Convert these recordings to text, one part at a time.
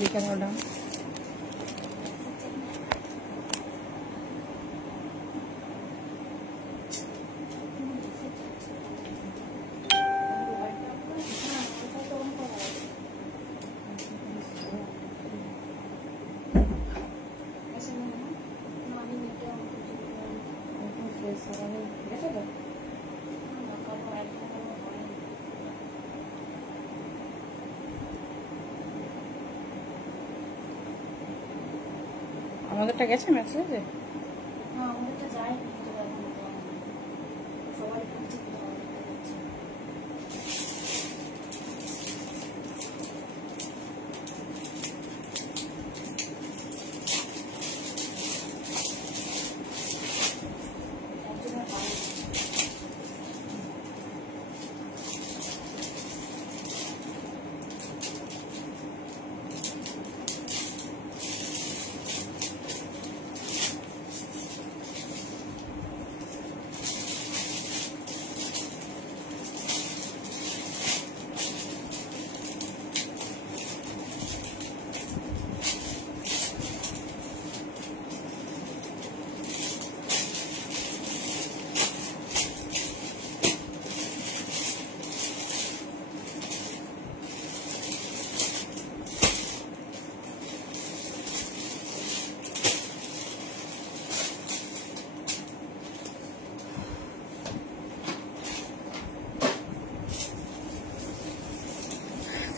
লিখে দাও। আমাদেরটা গেছে মেসেজে? হ্যাঁ, আমাদেরটা যায়নি। সবাই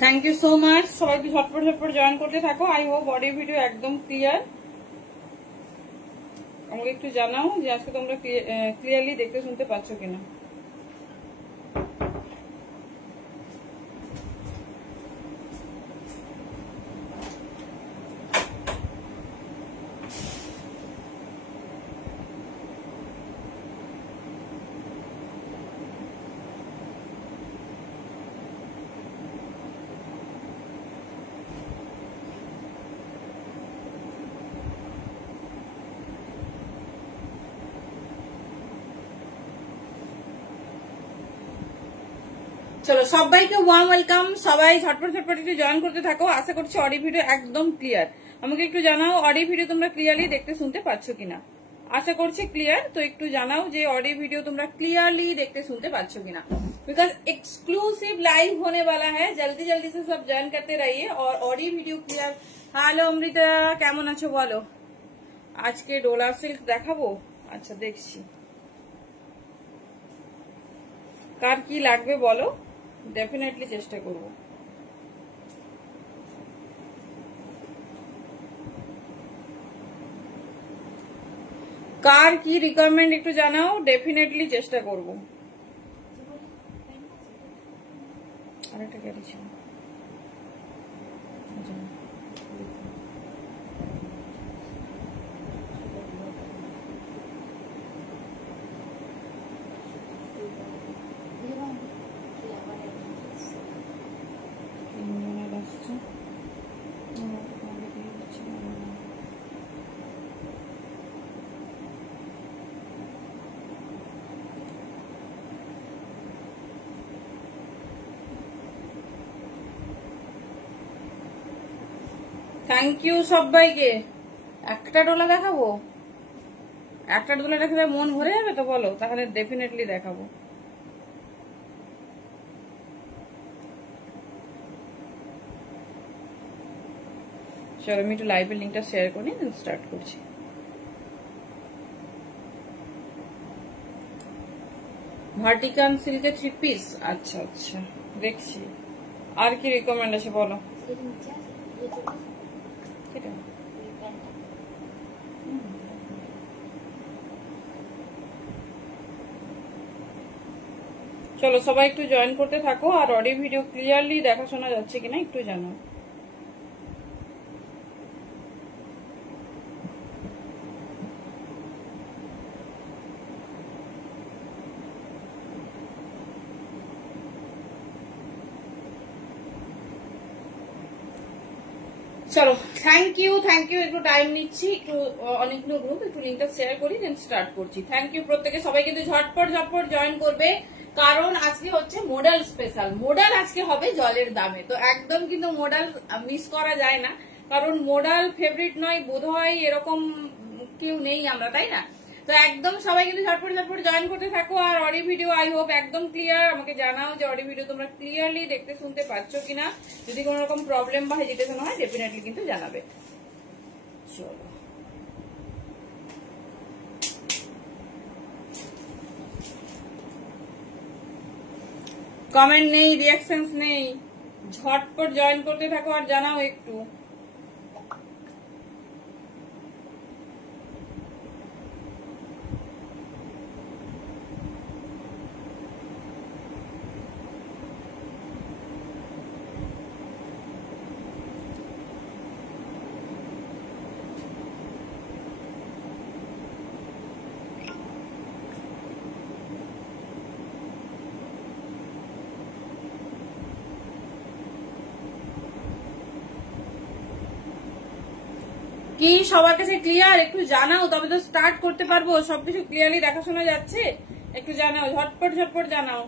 থ্যাংক ইউ সো মাচ। সবাইকে ঝটপট ঝটপট জয়েন করতে থাকো। আই হোপ বডি ভিডিও একদম ক্লিয়ার। আমাকে একটু জানাও যে আজকে তোমরা ক্লিয়ারলি দেখতে শুনতে পাচ্ছ কিনা। চলো সবাইকে ওয়ার্ম ওয়েলকাম। সবাই ঝটপট ঝটপট একটু জয়েন করতে থাকো। আশা করছি অডিও ভিডিও একদম ক্লিয়ার। আমাকে একটু জানাও অডিও ভিডিও তোমরা ক্লিয়ারলি দেখতে শুনতে পাচ্ছ কিনা। আশা করছি ক্লিয়ার। তো একটু জানাও যে ऑडियो वीडियो तुमरा क्लियरली देखते सुनते पाচ্ছ কিনা। बिकॉज एक्सक्लूसिव लाइव होने वाला है। जल्दी जल्दी से सब ज्वाइन करते रहिए और audio video clear. Hello Amrita, কেমন আছো বলো? আজকে ডোলা সিল্ক দেখাবো। আচ্ছা দেখছি কার কি লাগবে বলো, डेफिनेटली চেষ্টা করব। কার কি রিকোয়ারমেন্ট একটু জানাও, डेफिनेटली চেষ্টা করব। আরেকটা গাড়ি ছিল থ্যাংক ইউ সবাইকে। একটা ডোলা দেখাবো? একটা ডোলা দেখালে মন ভরে যাবে তো বলো? তাহলে ডেফিনেটলি দেখাবো। চলো আমি একটু লাইভের লিঙ্কটা শেয়ার করি, স্টার্ট করছি। ভার্টিকান সিল্কের 3 পিস। আচ্ছা আচ্ছা দেখছি। আর কি রিকমেন্ড আছে বলো? চলো সবাই একটু জয়েন করতে থাকো আর অডিও ভিডিও ক্লিয়ারলি দেখা শোনা যাচ্ছে কিনা একটু জানাও। চলো থ্যাংক ইউ একটু টাইম নিচ্ছি, একটু অনেকগুলো গ্রুপ একটু লিঙ্কটা শেয়ার করি দেন স্টার্ট করছি। থ্যাংক ইউ প্রত্যেকে। সবাই কিন্তু ঝটপট জয়েন করবে কারণ আজকে হচ্ছে মডেল স্পেশাল। মডেল আজকে হবে জলের দামে, তো একদম কিন্তু মডেল মিস করা যায় না। কারণ মোডাল ফেভারিট নয় বোধহয় এরকম কেউ নেই আমরা, তাই না? তো একদম সবাই কিন্তু ঝটপট ঝটপট জয়েন করতে থাকো। আর অডি ভিডিও আই হোপ একদম ক্লিয়ার। আমাকে জানাও যে অডি ভিডিও তোমরা ক্লিয়ারলি দেখতে শুনতে পাচ্ছ কিনা। যদি কোনো রকম প্রবলেম বা হেজিটেশন হয় ডেফিনেটলি কিন্তু জানাবে। চলো কমেন্ট নেই, রিয়াকশনস নেই, ঝটপট জয়েন করতে থাকো আর জানাও একটু। কি সবার কাছে ক্লিয়ার? একটু জানাও, তবে তো স্টার্ট করতে পারবো। সবকিছু ক্লিয়ারলি দেখাশোনা যাচ্ছে? একটু জানাও, ঝটপট ঝটপট জানাও।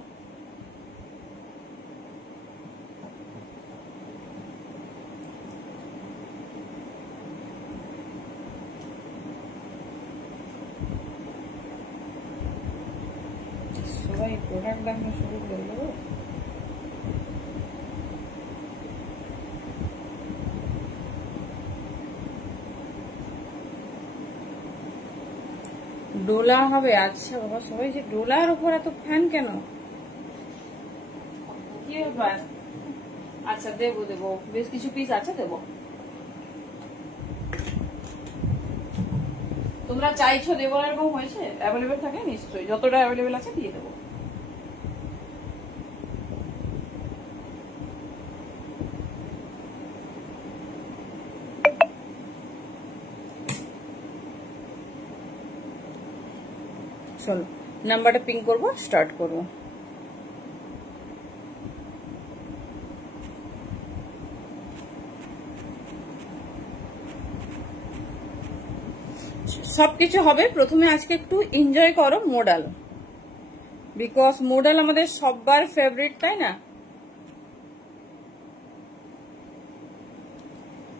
সবাই প্রোডাক্ট দেখানো শুরু করলো। ডোলা হবে? আচ্ছা বাবা, সবাই যে ডোলার উপর এত ফ্যান কেন? কি ব্যাপার? আচ্ছা দেবো দেবো, বেশ কিছু পিস আছে, দেবো। তোমরা চাইছো দেবো, এরকম হয়েছে? অ্যাভেলেবেল থাকে নিশ্চয়ই, যতটা অ্যাভেলেবেল আছে দিয়ে দেবো। চলো নাম্বারটা পিং করবো, স্টার্ট করবো। সবকিছু হবে, প্রথমে আজকে একটু এনজয় করো মোডাল, বিকজ মোডাল আমাদের সবার ফেভারিট, তাই না?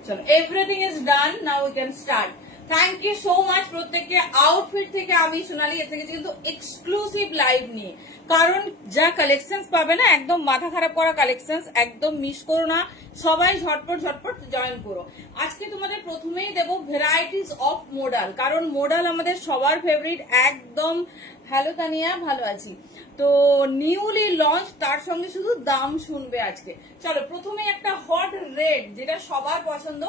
চলো, everything is done, now we can start. Thank you so much প্রত্যেককে। আউটফিট থেকে আমি সোনালি এসে গেছি কিন্তু এক্সক্লুসিভ লাইভ নিয়ে, কারণ যা কালেকশনস পাবে না, একদম মাথা খারাপ করা কালেকশনস, একদম মিস করো না। সবাই ঝটপট ঝটপট জয়েন করো। আজকে তোমাদের প্রথমেই দেবো ভ্যারাইটিস অফ মোডাল, কারণ মোডাল আমাদের সবার ফেভারিট একদম। হ্যালো তানিয়া, ভালো আছি। তো নিউলি লঞ্চ, তার সঙ্গে শুধু দাম শুনবে আজকে। চলো প্রথমে একটা হট রেড, যেটা সবার পছন্দ।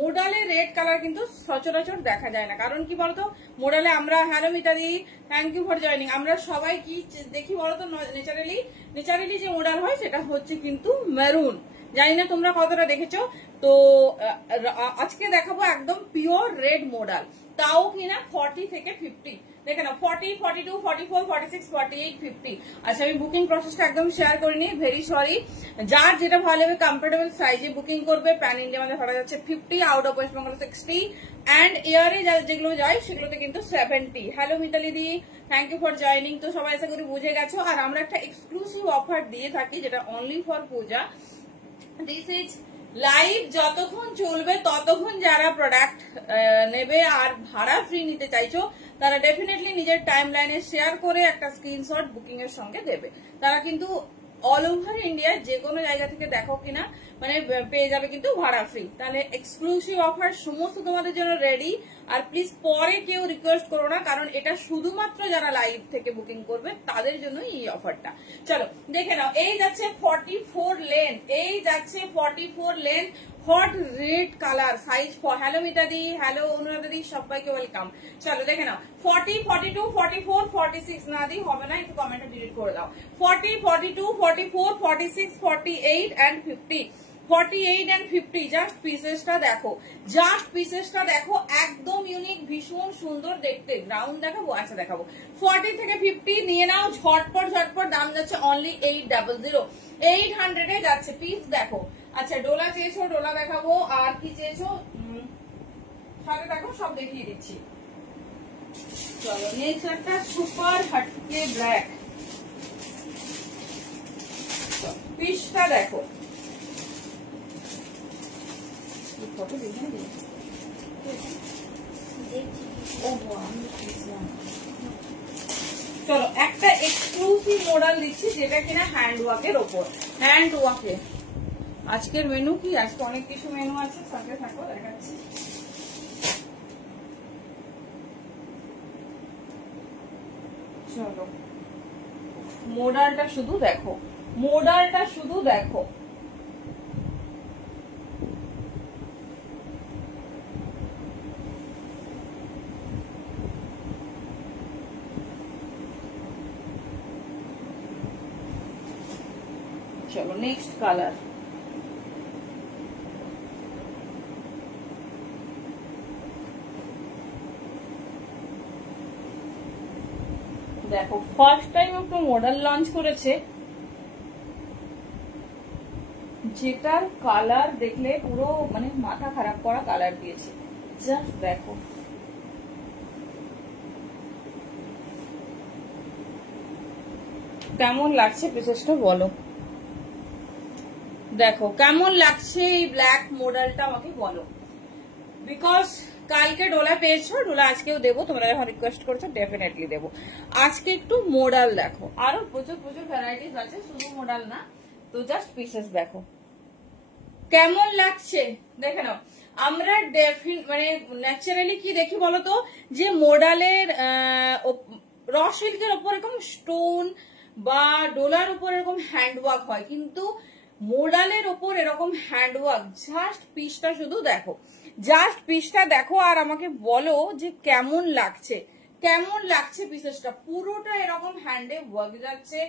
মোডালের রেড কালার কিন্তু সচরাচর দেখা যায় না, কারণ কি বলতো, মোডালে আমরা, হ্যালো মিতাদি, থ্যাংক ইউ ফর জয়নিং, আমরা সবাই কি দেখি বলতো, ন্যাচারালি যে মোডাল হয় সেটা হচ্ছে কিন্তু মেরুন। জানি না তোমরা কতটা দেখেছো। তো আজকে দেখাবো একদম পিওর রেড মোডাল, তাও কিনা 40 থেকে 50। দেখে না, 40, 42, 44, 46, 48, 50। আচ্ছা, আমি বুকিং প্রসেসটা একদম শেয়ার করিনি, ভেরি সরি। যার যেটা ভালো লাগবে কমফোর্টেবল সাইজে বুকিং করবে। প্যান ইন্ডিয়া আমাদের ধরা যাচ্ছে 50, out of West Bengal 60, and এয়ারে যেগুলো যায় সেগুলোতে কিন্তু 70। Hello Mitali di, thank you for joining. তো সবাই আশা করি বুঝে গেছো। আর আমরা একটা এক্সক্লুসিভ অফার দিয়ে থাকি, যেটা only for Puja. This is live, যতক্ষণ চলবে ততক্ষণ যারা প্রোডাক্ট নেবে আর ভাড়া ফ্রি নিতে চাইছো, তারা ডেফিনেটলি নিজের টাইম লাইনে শেয়ার করে একটা স্ক্রিনশট বুকিং এর সঙ্গে দেবে। তারা কিন্তু অল ওভার ইন্ডিয়া যে কোনো জায়গা থেকে দেখো কিনা মানে পেয়ে যাবে কিন্তু ভাড়া ফ্রি। তাহলে এক্সক্লুসিভ অফার সমস্ত তোমাদের জন্য রেডি। আর প্লিজ পরে কেউ রিকোয়েস্ট করো না, কারণ এটা শুধুমাত্র যারা লাইভ থেকে বুকিং করবে তাদের জন্য এই অফারটা। চলো দেখে নাও, এই যাচ্ছে 44 লেন্থ, এই যাচ্ছে 44 length, hot red colour, size. Hello মিতাদি, হ্যালো অনুরাধা দি, সবাইকে ওয়েলকাম। চলো দেখে নাও, 40, 42, 44, 46 না দি হবে না, একটু কমেন্টে ডিলিট করে দাও। 40, 42, 44, 46, 48 and 50। 48 and 50, জাস্ট পিসেসটা দেখো, জাস্ট পিসেসটা দেখো, একদম ইউনিক, ভীষণ সুন্দর দেখতে। গ্রাউন্ড দেখাবো? আচ্ছা দেখাবো। 40 থেকে 50 নিয়ে নাও ঝটপট ঝটপট, দাম যাচ্ছে অনলি 800, 800 এ যাচ্ছে। পিস দেখো। আচ্ছা ডোলা চেয়েছো, ডোলা দেখাবো। আর কি চেয়েছো সাথে দেখো, সব দেখিয়ে দিচ্ছি। চলো নেক্সট একটা সুপার হটকে ব্ল্যাক, পিসটা দেখো, ফটো দেখে দেখছি চলো একটা এক্সক্লুসিভ মডেল দিচ্ছি যেটা কিনা হ্যান্ড ওয়ার্কের ওপর। হ্যান্ড ওয়ার্কে আজকের মেনু কি, আজকে অনেক কিছু মেনু আছে, সাথে থাকো দেখাচ্ছি। চলো মডেলটা শুধু দেখো, মডেলটা শুধু দেখো। চলো নেক্সট কালার। দেখো ফার্স্ট টাইম একটু মডেল লঞ্চ করেছে, যেটার কালার দেখলে পুরো মানে মাথা খারাপ করা কালার দিয়েছে। জাস্ট দেখো, কেমন লাগছে পিসেসটা বলো। দেখো কেমন লাগছে এই ব্ল্যাক মডেলটা আমাকে বলো, বিকজ কালকে ডোলা পেয়েছো, ডোলা আজকেও দেবো, তোমরা যখন রিকোয়েস্ট করছো ডেফিনেটলি দেবো। আজকে একটু মডেল দেখো, আরো প্রচুর প্রচুর ভ্যারাইটিস আছে, শুধু মডেল না। তো জাস্ট পিসেস দেখো কেমন লাগছে, দেখে নাও। আমরা মানে ন্যাচারালি কি দেখি বলতো, যে মডেলের র সিল্কের ওপর এরকম স্টোন বা ডোলার উপর এরকম হ্যান্ডওয়ার্ক হয়, কিন্তু মোডালের ওপর এরকম হ্যান্ডওয়ার্ক। জাস্ট পিসটা শুধু দেখো, জাস্ট পিসটা দেখো আর আমাকে বলো যে কেমন লাগছে, কেমন লাগছে পিসেসটা। পুরোটা এরকম হ্যান্ডে ওয়ার্ক যাচ্ছে।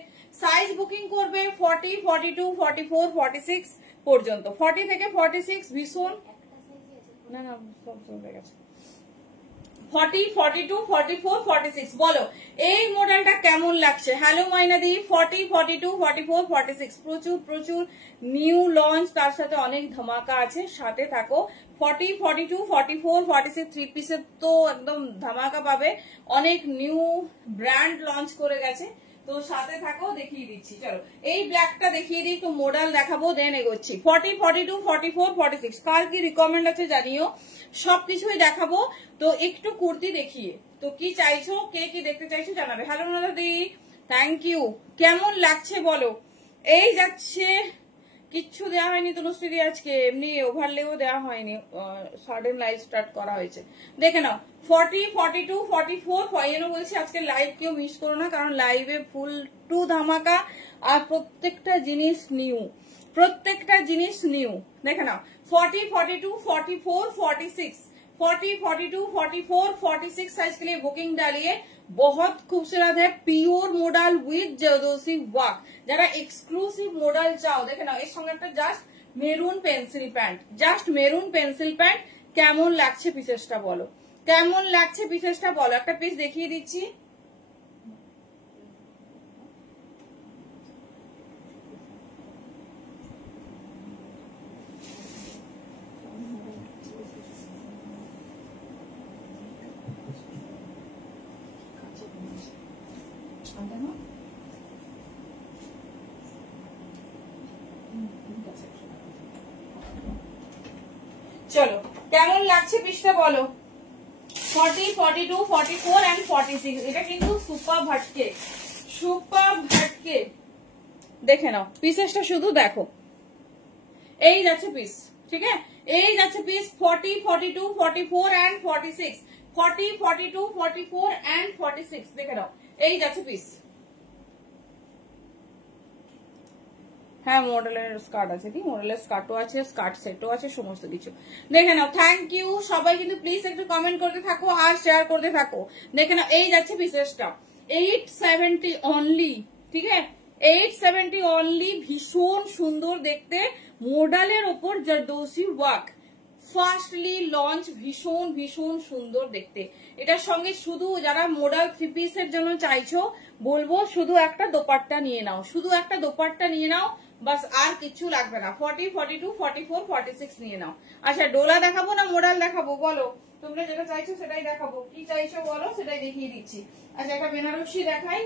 সাইজ বুকিং করবে 40, 42, 44, 46 পর্যন্ত। 40 থেকে 46 ভীষণ, না না সব হয়ে গেছে। 40, 42, 44, 46 বলো এই মডেলটা কেমন লাগছে। হ্যালো মাইনাদি। 40, 42, 44, 46 প্রচুর প্রচুর নিউ লঞ্চ, তার সাথে অনেক ধামাকা আছে, সাথে থাকো। 40, 42, 44, 46 থ্রি পিসের তো একদম ধামাকা পাবে, অনেক নিউ ব্র্যান্ড লঞ্চ করে গেছে, তো সাথে থাকো, দেখিয়ে দিচ্ছি। চলো এই ব্ল্যাকটা দেখিয়ে দিই, তো মডেল দেখাবো, দেন এগোচ্ছি। 40, 42, 44, 46 কার কি রিকমেন্ড আছে জানিও, সবকিছুই দেখাবো। তো একটু কুর্তি দেখিয়ে, তো কি চাইছো, কে কি দেখতে চাইছো জানাবে। হ্যালো দাদি, থ্যাংক ইউ। কেমন লাগছে বলো। এই যাচ্ছে, কিচ্ছু দেওয়া হয়নি তনুশ্রী আজকে, এমনি ওভারলেও দেওয়া হয়নি, সাডেন লাইভ স্টার্ট করা হয়েছে। দেখে নাও 40, 42, 44 যেন বলছি আজকে লাইভ কেউ মিস করো না, কারণ লাইভে ফুল টু ধামাকা, আর প্রত্যেকটা জিনিস নিউ, প্রত্যেকটা জিনিস নিউ। দেখে নাও 40, 42, 44, 46 40, 42, 44, 46 साइज के लिए बुकिंग डालिए। बहुत खूबसूरत है, pure model with zardozi work. যারা এক্সক্লুসিভ মডেল চাও, দেখে নাও এর সঙ্গে একটা just maroon pencil pant, just maroon pencil pant. কেমন লাগছে পিসেসটা বলো, কেমন লাগছে পিসেসটা বলো। একটা পিস দেখিয়ে দিচ্ছি, চলো কেমন লাগছে পিসটা বলো। 40, 42, 44 and 46 এটা কিন্তু সুপার ভাটকে, সুপার ভাটকে। দেখে নাও পিসেসটা শুধু দেখো, এই যাচ্ছে পিস, ঠিক আছে, এই যাচ্ছে পিস। 40, 42, 44 and 46, 40, 42, 44 and 46 দেখে নাও, এই যাচ্ছে পিস। হ্যাঁ মডেলের স্কার্ট আছে, কি মডেলের স্কার্টও আছে, স্কার্ট সেটও আছে, সমস্ত কিছু। দেখে নাও, থ্যাংক ইউ সবাই, কিন্তু প্লিজ একটু কমেন্ট করতে থাকো আর শেয়ার করতে থাকো। দেখে নাও এই যাচ্ছে পিসেসটা 870 অনলি, ঠিক আছে, 870 অনলি। ভীষণ সুন্দর দেখতে, মডেলের ওপর জারদোসি ওয়ার্ক, ফার্স্টলি লঞ্চ, ভীষণ ভীষণ সুন্দর দেখতে। এটার সঙ্গে শুধু যারা মডেল থ্রি পিসের জন্য চাইছো, বলবো শুধু একটা দোপাট্টা নিয়ে নাও, শুধু একটা দোপাট্টা নিয়ে নাও, বাস আর কিছু লাগবে না। 40, 42, 44, 46 নিয়ে নাও। আচ্ছা ডোলা দেখাবো না মডেল দেখাবো বলো, তোমরা যেটা চাইছো সেটাই দেখাবো, কি চাইছো বলো সেটাই দেখিয়ে দিচ্ছি। আচ্ছা একটা বেনারসি দেখাই,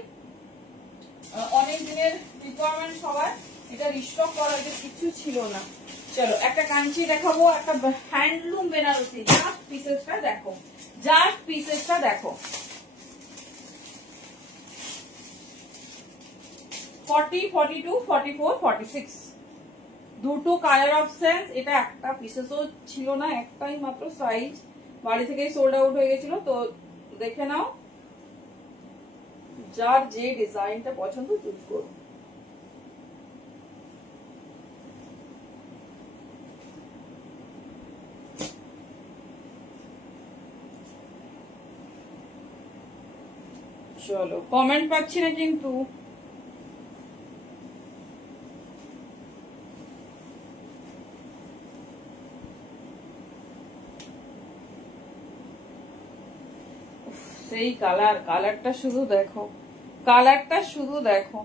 অনেক দিনের রিকোয়ারমেন্ট সবার, এটা রিস্টক করা যে কিছু ছিল না, চলো একটা কাঞ্চি দেখাবো, একটা হ্যান্ডলুম বেনারসি। জাস্ট পিসেসটা দেখো, জাস্ট পিসেসটা দেখো। 40, 42, 44, 46 দুটো কালার অপশন। এটা একটা পিসেসও ছিল না, একটাই মাত্র সাইজ, বাড়ি থেকে সোল্ড আউট হয়ে গেছিল। তো দেখে নাও, যার যে ডিজাইনটা পছন্দ চুজ করো। চলো, কমেন্ট পাচ্ছি না কিন্তু। সেই কালারটা শুধু দেখো, কালারটা শুধু দেখো।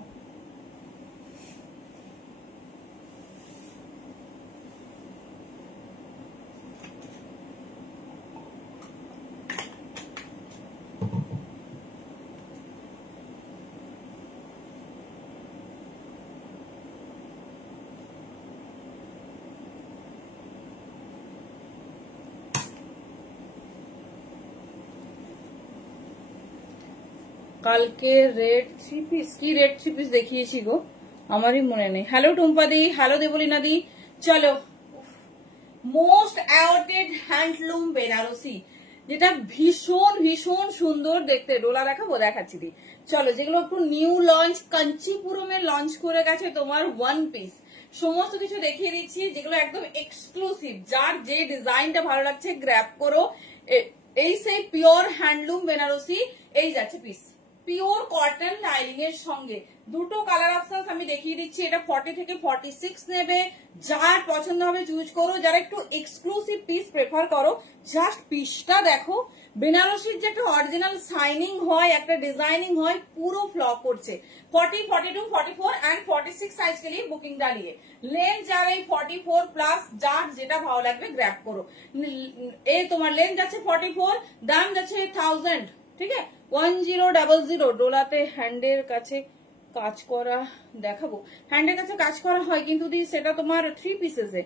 কালকে রেড 3 পিস, কি রেড 3 পিস দেখিয়েছি গো, আমারই মনে নেই। হ্যালো টুম্পাদি, হ্যালো দেবলীনাদি। চলো, মোস্ট অ্যাওয়ার্ডেড হ্যান্ডলুম বেনারসি, যেটা ভীষণ ভীষণ সুন্দর দেখতে। ডোলা দেখাবো, দেখাচ্ছি দি। চলো, যেগুলো একটু নিউ লঞ্চ, কাঞ্চিপুরমে লঞ্চ করে গেছে তোমার ওয়ান পিস, সমস্ত কিছু দেখিয়ে দিচ্ছি, যেগুলো একদম এক্সক্লুসিভ। যার যে ডিজাইনটা ভালো লাগছে গ্র্যাব করো। এই সেই পিওর হ্যান্ডলুম বেনারসি। এই যাচ্ছে পিস, পিওর কটন লাইনিং এর সঙ্গে। দুটো কালার অপশন আমি দেখিয়ে দিচ্ছি। এটা 40 থেকে 46 নেবে, যার পছন্দ হবে চুজ করো। যারা একটু এক্সক্লুসিভ পিস প্রেফার করো, জাস্ট পিসটা দেখো। বেনারসির যে একটা অরিজিনাল সাইনিং হয়, একটা ডিজাইনিং হয়, পুরো ফ্ল করছে। 40, 42, 44 एंड 46 साइज के लिए बुकिंग डालिए। लेंथ जा रही 44 प्लस, যার যেটা ভালো লাগবে গ্র্যাব করো। এই তোমার লেন্থ যাচ্ছে 44, দাম যাচ্ছে 1000, ঠিক আছে। 1000 ডোলাতে হ্যান্ডের কাছে কাজ করা দেখাবো। হ্যান্ডের কাছে কাজ করা হয়, কিন্তু সেটা তোমার 3 পিসেসে।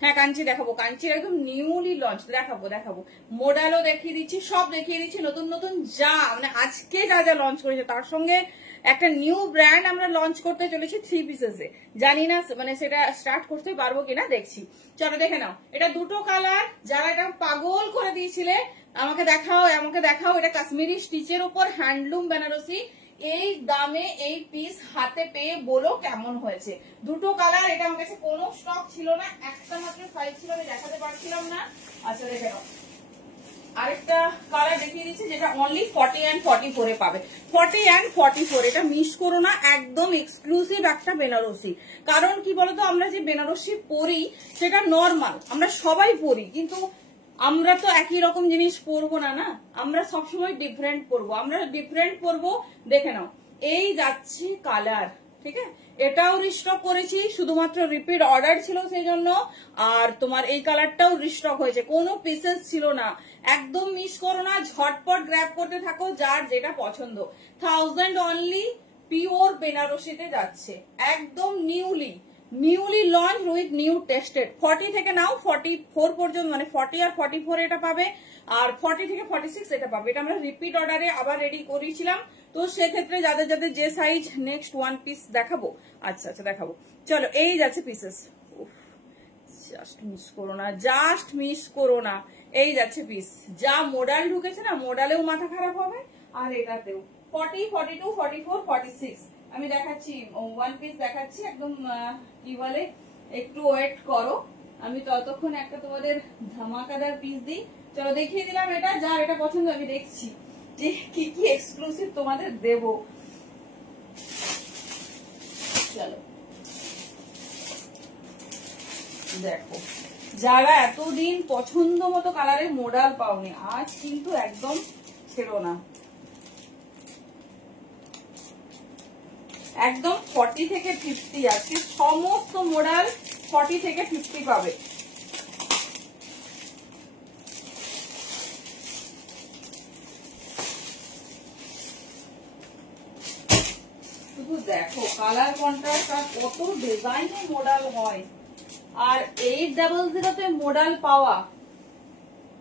হ্যাঁ, কাঞ্চি দেখাবো, কাঞ্চি একদম নিউলি লঞ্চ দেখাবো। মডেলও দেখিয়ে দিচ্ছি, সব দেখিয়ে দিচ্ছি। নতুন নতুন যা মানে আজকে যা যা লঞ্চ করেছে, তার সঙ্গে একটা নিউ ব্র্যান্ড আমরা লঞ্চ করতে চলেছি 3 পিসেসে। জানি না মানে সেটা স্টার্ট করতে পারবো কিনা, দেখছি। চলো দেখে নাও, এটা দুটো কালার। যারা এটা পাগল করে দিয়েছিলে, আমাকে দেখাও। এটা কাশ্মীরি স্টিচের উপর হ্যান্ডলুম বেনারসি। এই দামে এই পিস হাতে পেয়ে বলো কেমন হয়েছে। দুটো কালার, এটা আমার কাছে কোনো স্টক ছিল না, একটা মাত্র সাইজ ছিল, আমি দেখাতে পারছিলাম না। আচ্ছা দেখে নাও, আরেকটা কালার দেখিয়ে দিচ্ছি, যেটা অনলি 40 and 44 এ পাবে। 40 and 44, এটা মিস করো না, একদম এক্সক্লুসিভ একটা বেনারসি। কারণ কি বলতো, আমরা যে বেনারসি পরি সেটা নর্মাল, আমরা সবাই পরি, কিন্তু আমরা তো একই রকম জিনিস পরবো না, না, আমরা সবসময় ডিফারেন্ট পরবো। দেখে নাও, এই যাচ্ছে কালার, ঠিক আছে। এটাও রিস্টক করেছি, শুধুমাত্র রিপিট অর্ডার ছিল সেই জন্য। আর তোমার এই কালারটাও রিস্টক হয়েছে, কোনো পিসেস ছিল না। একদম মিস করো না, ঝটপট গ্র্যাব করতে থাকো, যার যেটা পছন্দ। 1000 অনলি, পিওর বেনারসিতে যাচ্ছে, একদম newly launch with new tested. 40 থেকে নাও 44 পর্যন্ত, মানে 40 আর 44 এটা পাবে, আর 40 থেকে 46 এটা পাবে। এটা আমরা রিপিট অর্ডারে আবার রেডি করেছিলাম, তো সেক্ষেত্রে যাদের যাদের যে সাইজ। নেক্সট ওয়ান পিস দেখাবো। আচ্ছা দেখাবো। চলো, এই যাচ্ছে পিসেস, জাস্ট মিস করো না। এই যাচ্ছে পিস, যা মডেল ঢুকেছে না, মডেলেও মাথা খারাপ হবে, আর এটাতেও। 40, 42, 44, 46 আমি দেখাচ্ছি, ওয়ান পিস দেখাচ্ছি। একদম কি বলে, একটু ওয়েট করো, আমি ততক্ষণ একটা তোমাদের ধামাকাদার পিস দিই। চলো দেখিয়ে দিলাম এটা, যার এটা পছন্দ। আমি দেখছি যে কি কি এক্সক্লুসিভ তোমাদের দেব। চলো দেখো, যারা এতদিন পছন্দ মতো কালারের মডেল পাওনি, আজ কিন্তু একদম ছেড়ো না। একদম 40 থেকে 50 আছে, সমস্ত মডেল 40 থেকে 50 পাবে। শুধু দেখো কালার কন্ট্রাস্ট, আর কত ডিজাইনের মডেল হয়। আর 800 মডেল পাওয়া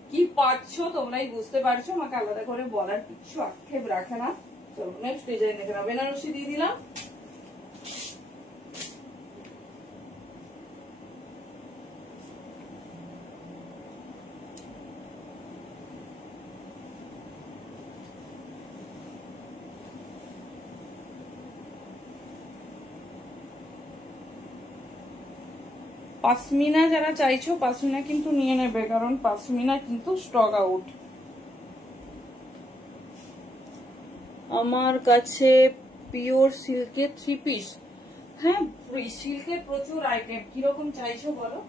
কি পাচ্ছ তোমরাই বুঝতে পারছো, আমাকে আলাদা করে বলার কিছু আক্ষেপ রাখে না। চলো নেক্সট ডিজাইন দেখে নাও। বেনারসি দিয়ে দিলাম, পাশমিনা যারা চাইছো পাশমিনা কিন্তু নিয়ে নেবে, কারণ পাশমিনা কিন্তু স্টক আউট। আমার কাছে পিওর সিল্কের 3 পিস, হ্যাঁ সিল্কের প্রচুর আইটেম, কিরকম চাইছো বলো।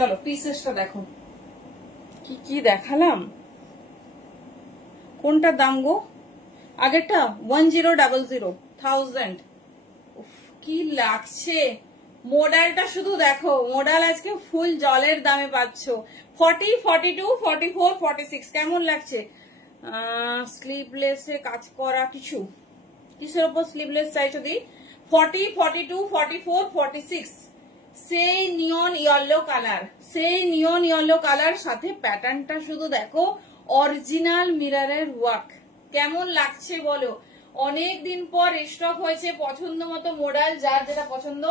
চলো পিসেসটা দেখো, কি কি দেখালাম, কোনটা দাম গো? আগেরটা 1000, কি লাগছে। মডেলটা শুধু দেখো, মডেল আজকে ফুল জলের দামে পাচ্ছ। 40, 42, 44, 46 কেমন লাগছে? স্লিভলেসে কাজ করা কিছু, কিসের উপর স্লিভলেস চাইছো দি? 40, 42, 44, 46 সেই নিয়ন ইয়েলো কালার, সেই নিয়ন ইয়েলো কালার, সাথে প্যাটার্নটা শুধু দেখো, অরিজিনাল মিররের ওয়ার্ক। কেমন লাগছে বলো? অনেক দিন পর স্টক হয়েছে পছন্দ মতো মডেল, যার যেটা পছন্দ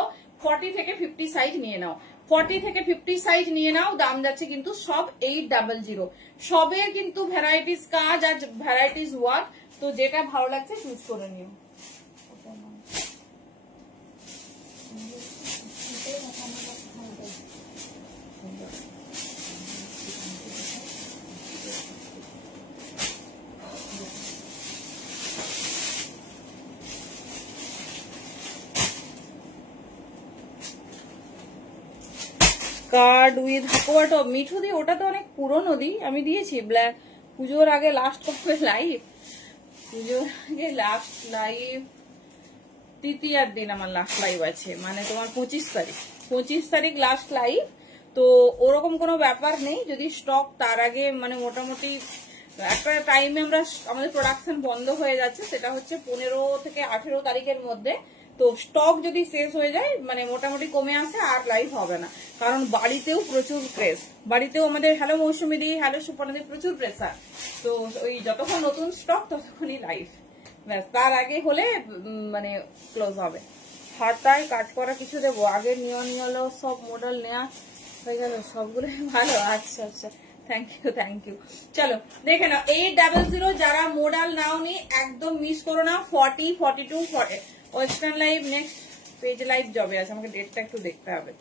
40 থেকে 50 সাইজ নিয়ে নাও, 40 থেকে 50 সাইজ নিয়ে নাও। দাম যাচ্ছে কিন্তু সব 800, সবের কিন্তু ভ্যারাইটিস কাজ আর ভ্যারাইটিস ওয়ার্ক, তো যেটা ভালো লাগছে চুজ করে নিও। কার্ড উইথ হাকোয়াটো মিঠু দি, ওটা তো অনেক পুরনো দি, আমি দিয়েছি ব্ল্যাক পুজোর আগে লাস্ট কবে লাইভ, পুজোর আগে লাস্ট লাইভ তৃতীয়ার দিন আমার লাস্ট লাইভ আছে, মানে তোমার 25 তারিখ লাস্ট লাইভ। তো ওরকম কোনো ব্যাপার নেই, যদি স্টক তার আগে মানে মোটামুটি একটা টাইমে আমরা আমাদের প্রোডাকশন বন্ধ হয়ে যাচ্ছে, সেটা হচ্ছে 15 থেকে 18 তারিখের মধ্যে। তো স্টক যদি শেষ হয়ে যায় মানে মোটামুটি কমে আসে আর লাইভ হবে না, কারণ বাড়িতেও প্রচুর প্রেস, বাড়িতেও আমাদের হ্যালো মৌসুমী দি, হ্যালো সুপর্ণাদের প্রচুর প্রেসার। তো ওই যতক্ষণ নতুন স্টক ততক্ষণই লাইভ, ব্যাস তার আগে হলে মানে ক্লোজ হবে। হাতায় কাজ করা কিছু দেবো, আগে নিয়ন ইয়েলো সব মডেল নেওয়া হয়ে গেল, সবগুলো ভালো। আচ্ছা আচ্ছা, থ্যাংক ইউ। চলো দেখে নাও 800, যারা মডেল নাওনি একদম মিস করো না। 40, 42, western live next page live জবে আছে, আমাকে ডেটটা একটু দেখতে হবে।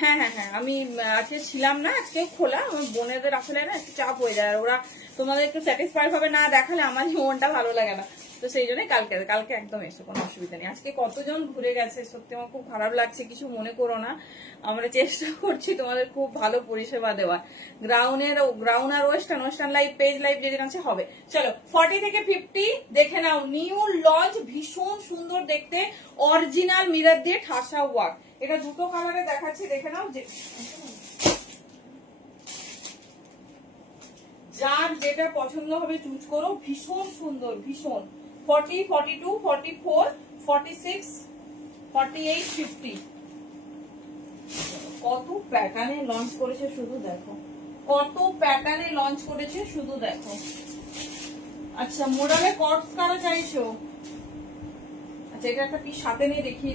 হ্যাঁ হ্যাঁ হ্যাঁ, আমি আজকে ছিলাম না, আজকে খোলা, আমার বোনেদের আসলে না একটু চাপ হয়ে যায়, আর ওরা তোমাদের একটু স্যাটিসফাই হবে না দেখালে আমার মনটা ভালো লাগে না, তো সেই জন্য কালকে একদম এসো, কোনো অসুবিধা নেই। আজকে কতজন ঘুরে গেছে, সত্যি আমার খুব খারাপ লাগছে, কিছু মনে করো না, আমরা চেষ্টা করছি তোমাদের খুব ভালো পরিষেবা দেওয়ার। গ্রাউন্ড আর ওয়েস্টার্ন লাইভ পেজ লাইভ যেদিন আছে হবে। চলো 40 থেকে 50 দেখে নাও, নিউ লঞ্চ, ভীষণ সুন্দর দেখতে, অরিজিনাল মিরর দিয়ে ঠাসা ওয়ার্ক। এটা দুটো কালারে দেখাচ্ছি, দেখে নাও, যার যেটা পছন্দ হবে চুজ করো, ভীষণ সুন্দর, ভীষণ। 40, 42, 44, 46, 48, 50 কত প্যাটার্নে লঞ্চ করেছে শুধু দেখো, কত প্যাটার্নে লঞ্চ করেছে শুধু দেখো। আচ্ছা মোডালে কটস কারা চাইছো? আচ্ছা এটা একটা পিস সাথে নিয়ে দেখি,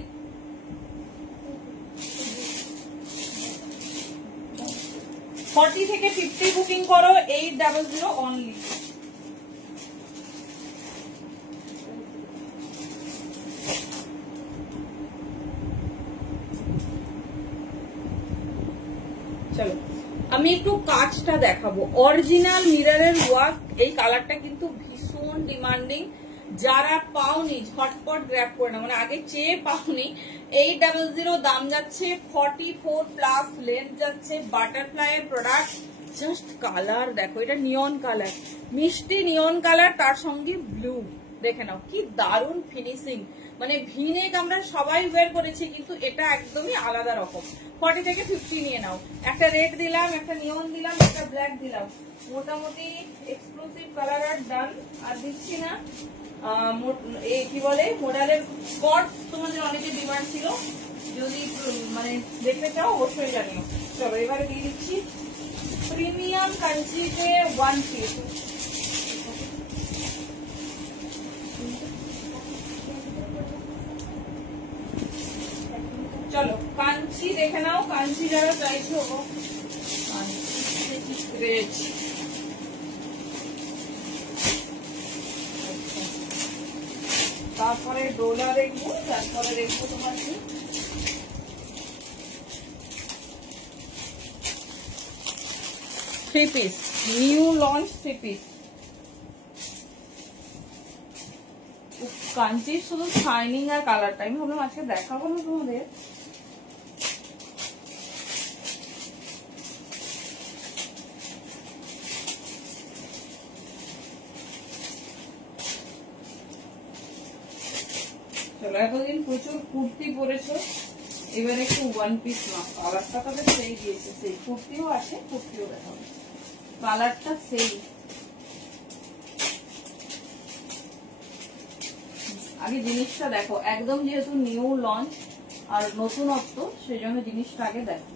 ফর্টি থেকে 50 বুকিং করো, 800 অনলি। চলো আমি একটু কাজটা দেখাবো, অরিজিনাল মিররের ওয়ার্ক। এই কালারটা কিন্তু ভীষণ ডিমান্ডিং, যারা পাওনি ঝটপট গ্র্যাব করে না, মানে আগে চেয়ে পাওনি। 800 দাম যাচ্ছে, 44+ লেন্থ যাচ্ছে, বাটারফ্লাই এর প্রোডাক্ট। জাস্ট কালার দেখো, এটা নিয়ন কালার, মিষ্টি নিয়ন কালার, তার সঙ্গে ব্লু। দেখে নাও কি দারুণ ফিনিশিং, মানে ভিনেক আমরা সবাই ওয়্যার করেছি, কিন্তু এটা একদমই আলাদা রকম। 40 থেকে 50 নিয়ে নাও। একটা রেড দিলাম, একটা নিয়ন দিলাম, একটা ব্ল্যাক দিলাম, মোটামুটি এক্সক্লুসিভ কালার আর ডান। আর দিচ্ছি না এই কি বলে মোডালের স্পট, তোমাদের অনেকের ডিমান্ড ছিল, যদি মানে দেখতে চাও অবশ্যই জানিও। চলো এবারে দিয়ে দিচ্ছি প্রিমিয়াম কাঞ্চিতে 1 পিস। চলো কাঞ্চি দেখে নাও, কাঞ্চি যারা চাইছো তারপরে ডোলা দেখবো, তারপরে দেখবো তোমার কি 3 পিস, নিউ লঞ্চ 3 পিস। কাঞ্চির শুধু শাইনিং আর কালারটা আমি ভাবলাম আজকে দেখাবো না তোমাদের। চলো এতদিন প্রচুর কুর্তি পরেছো, এবার একটু 1 পিস না, কালারটা তাদের সেই দিয়েছে, সেই কুর্তিও আছে, কুর্তিও দেখাবো, কালারটা সেই। আগে জিনিসটা দেখো, একদম যেহেতু নিউ লঞ্চ আর নতুনত্ব, সেই জন্য জিনিসটা আগে দেখো।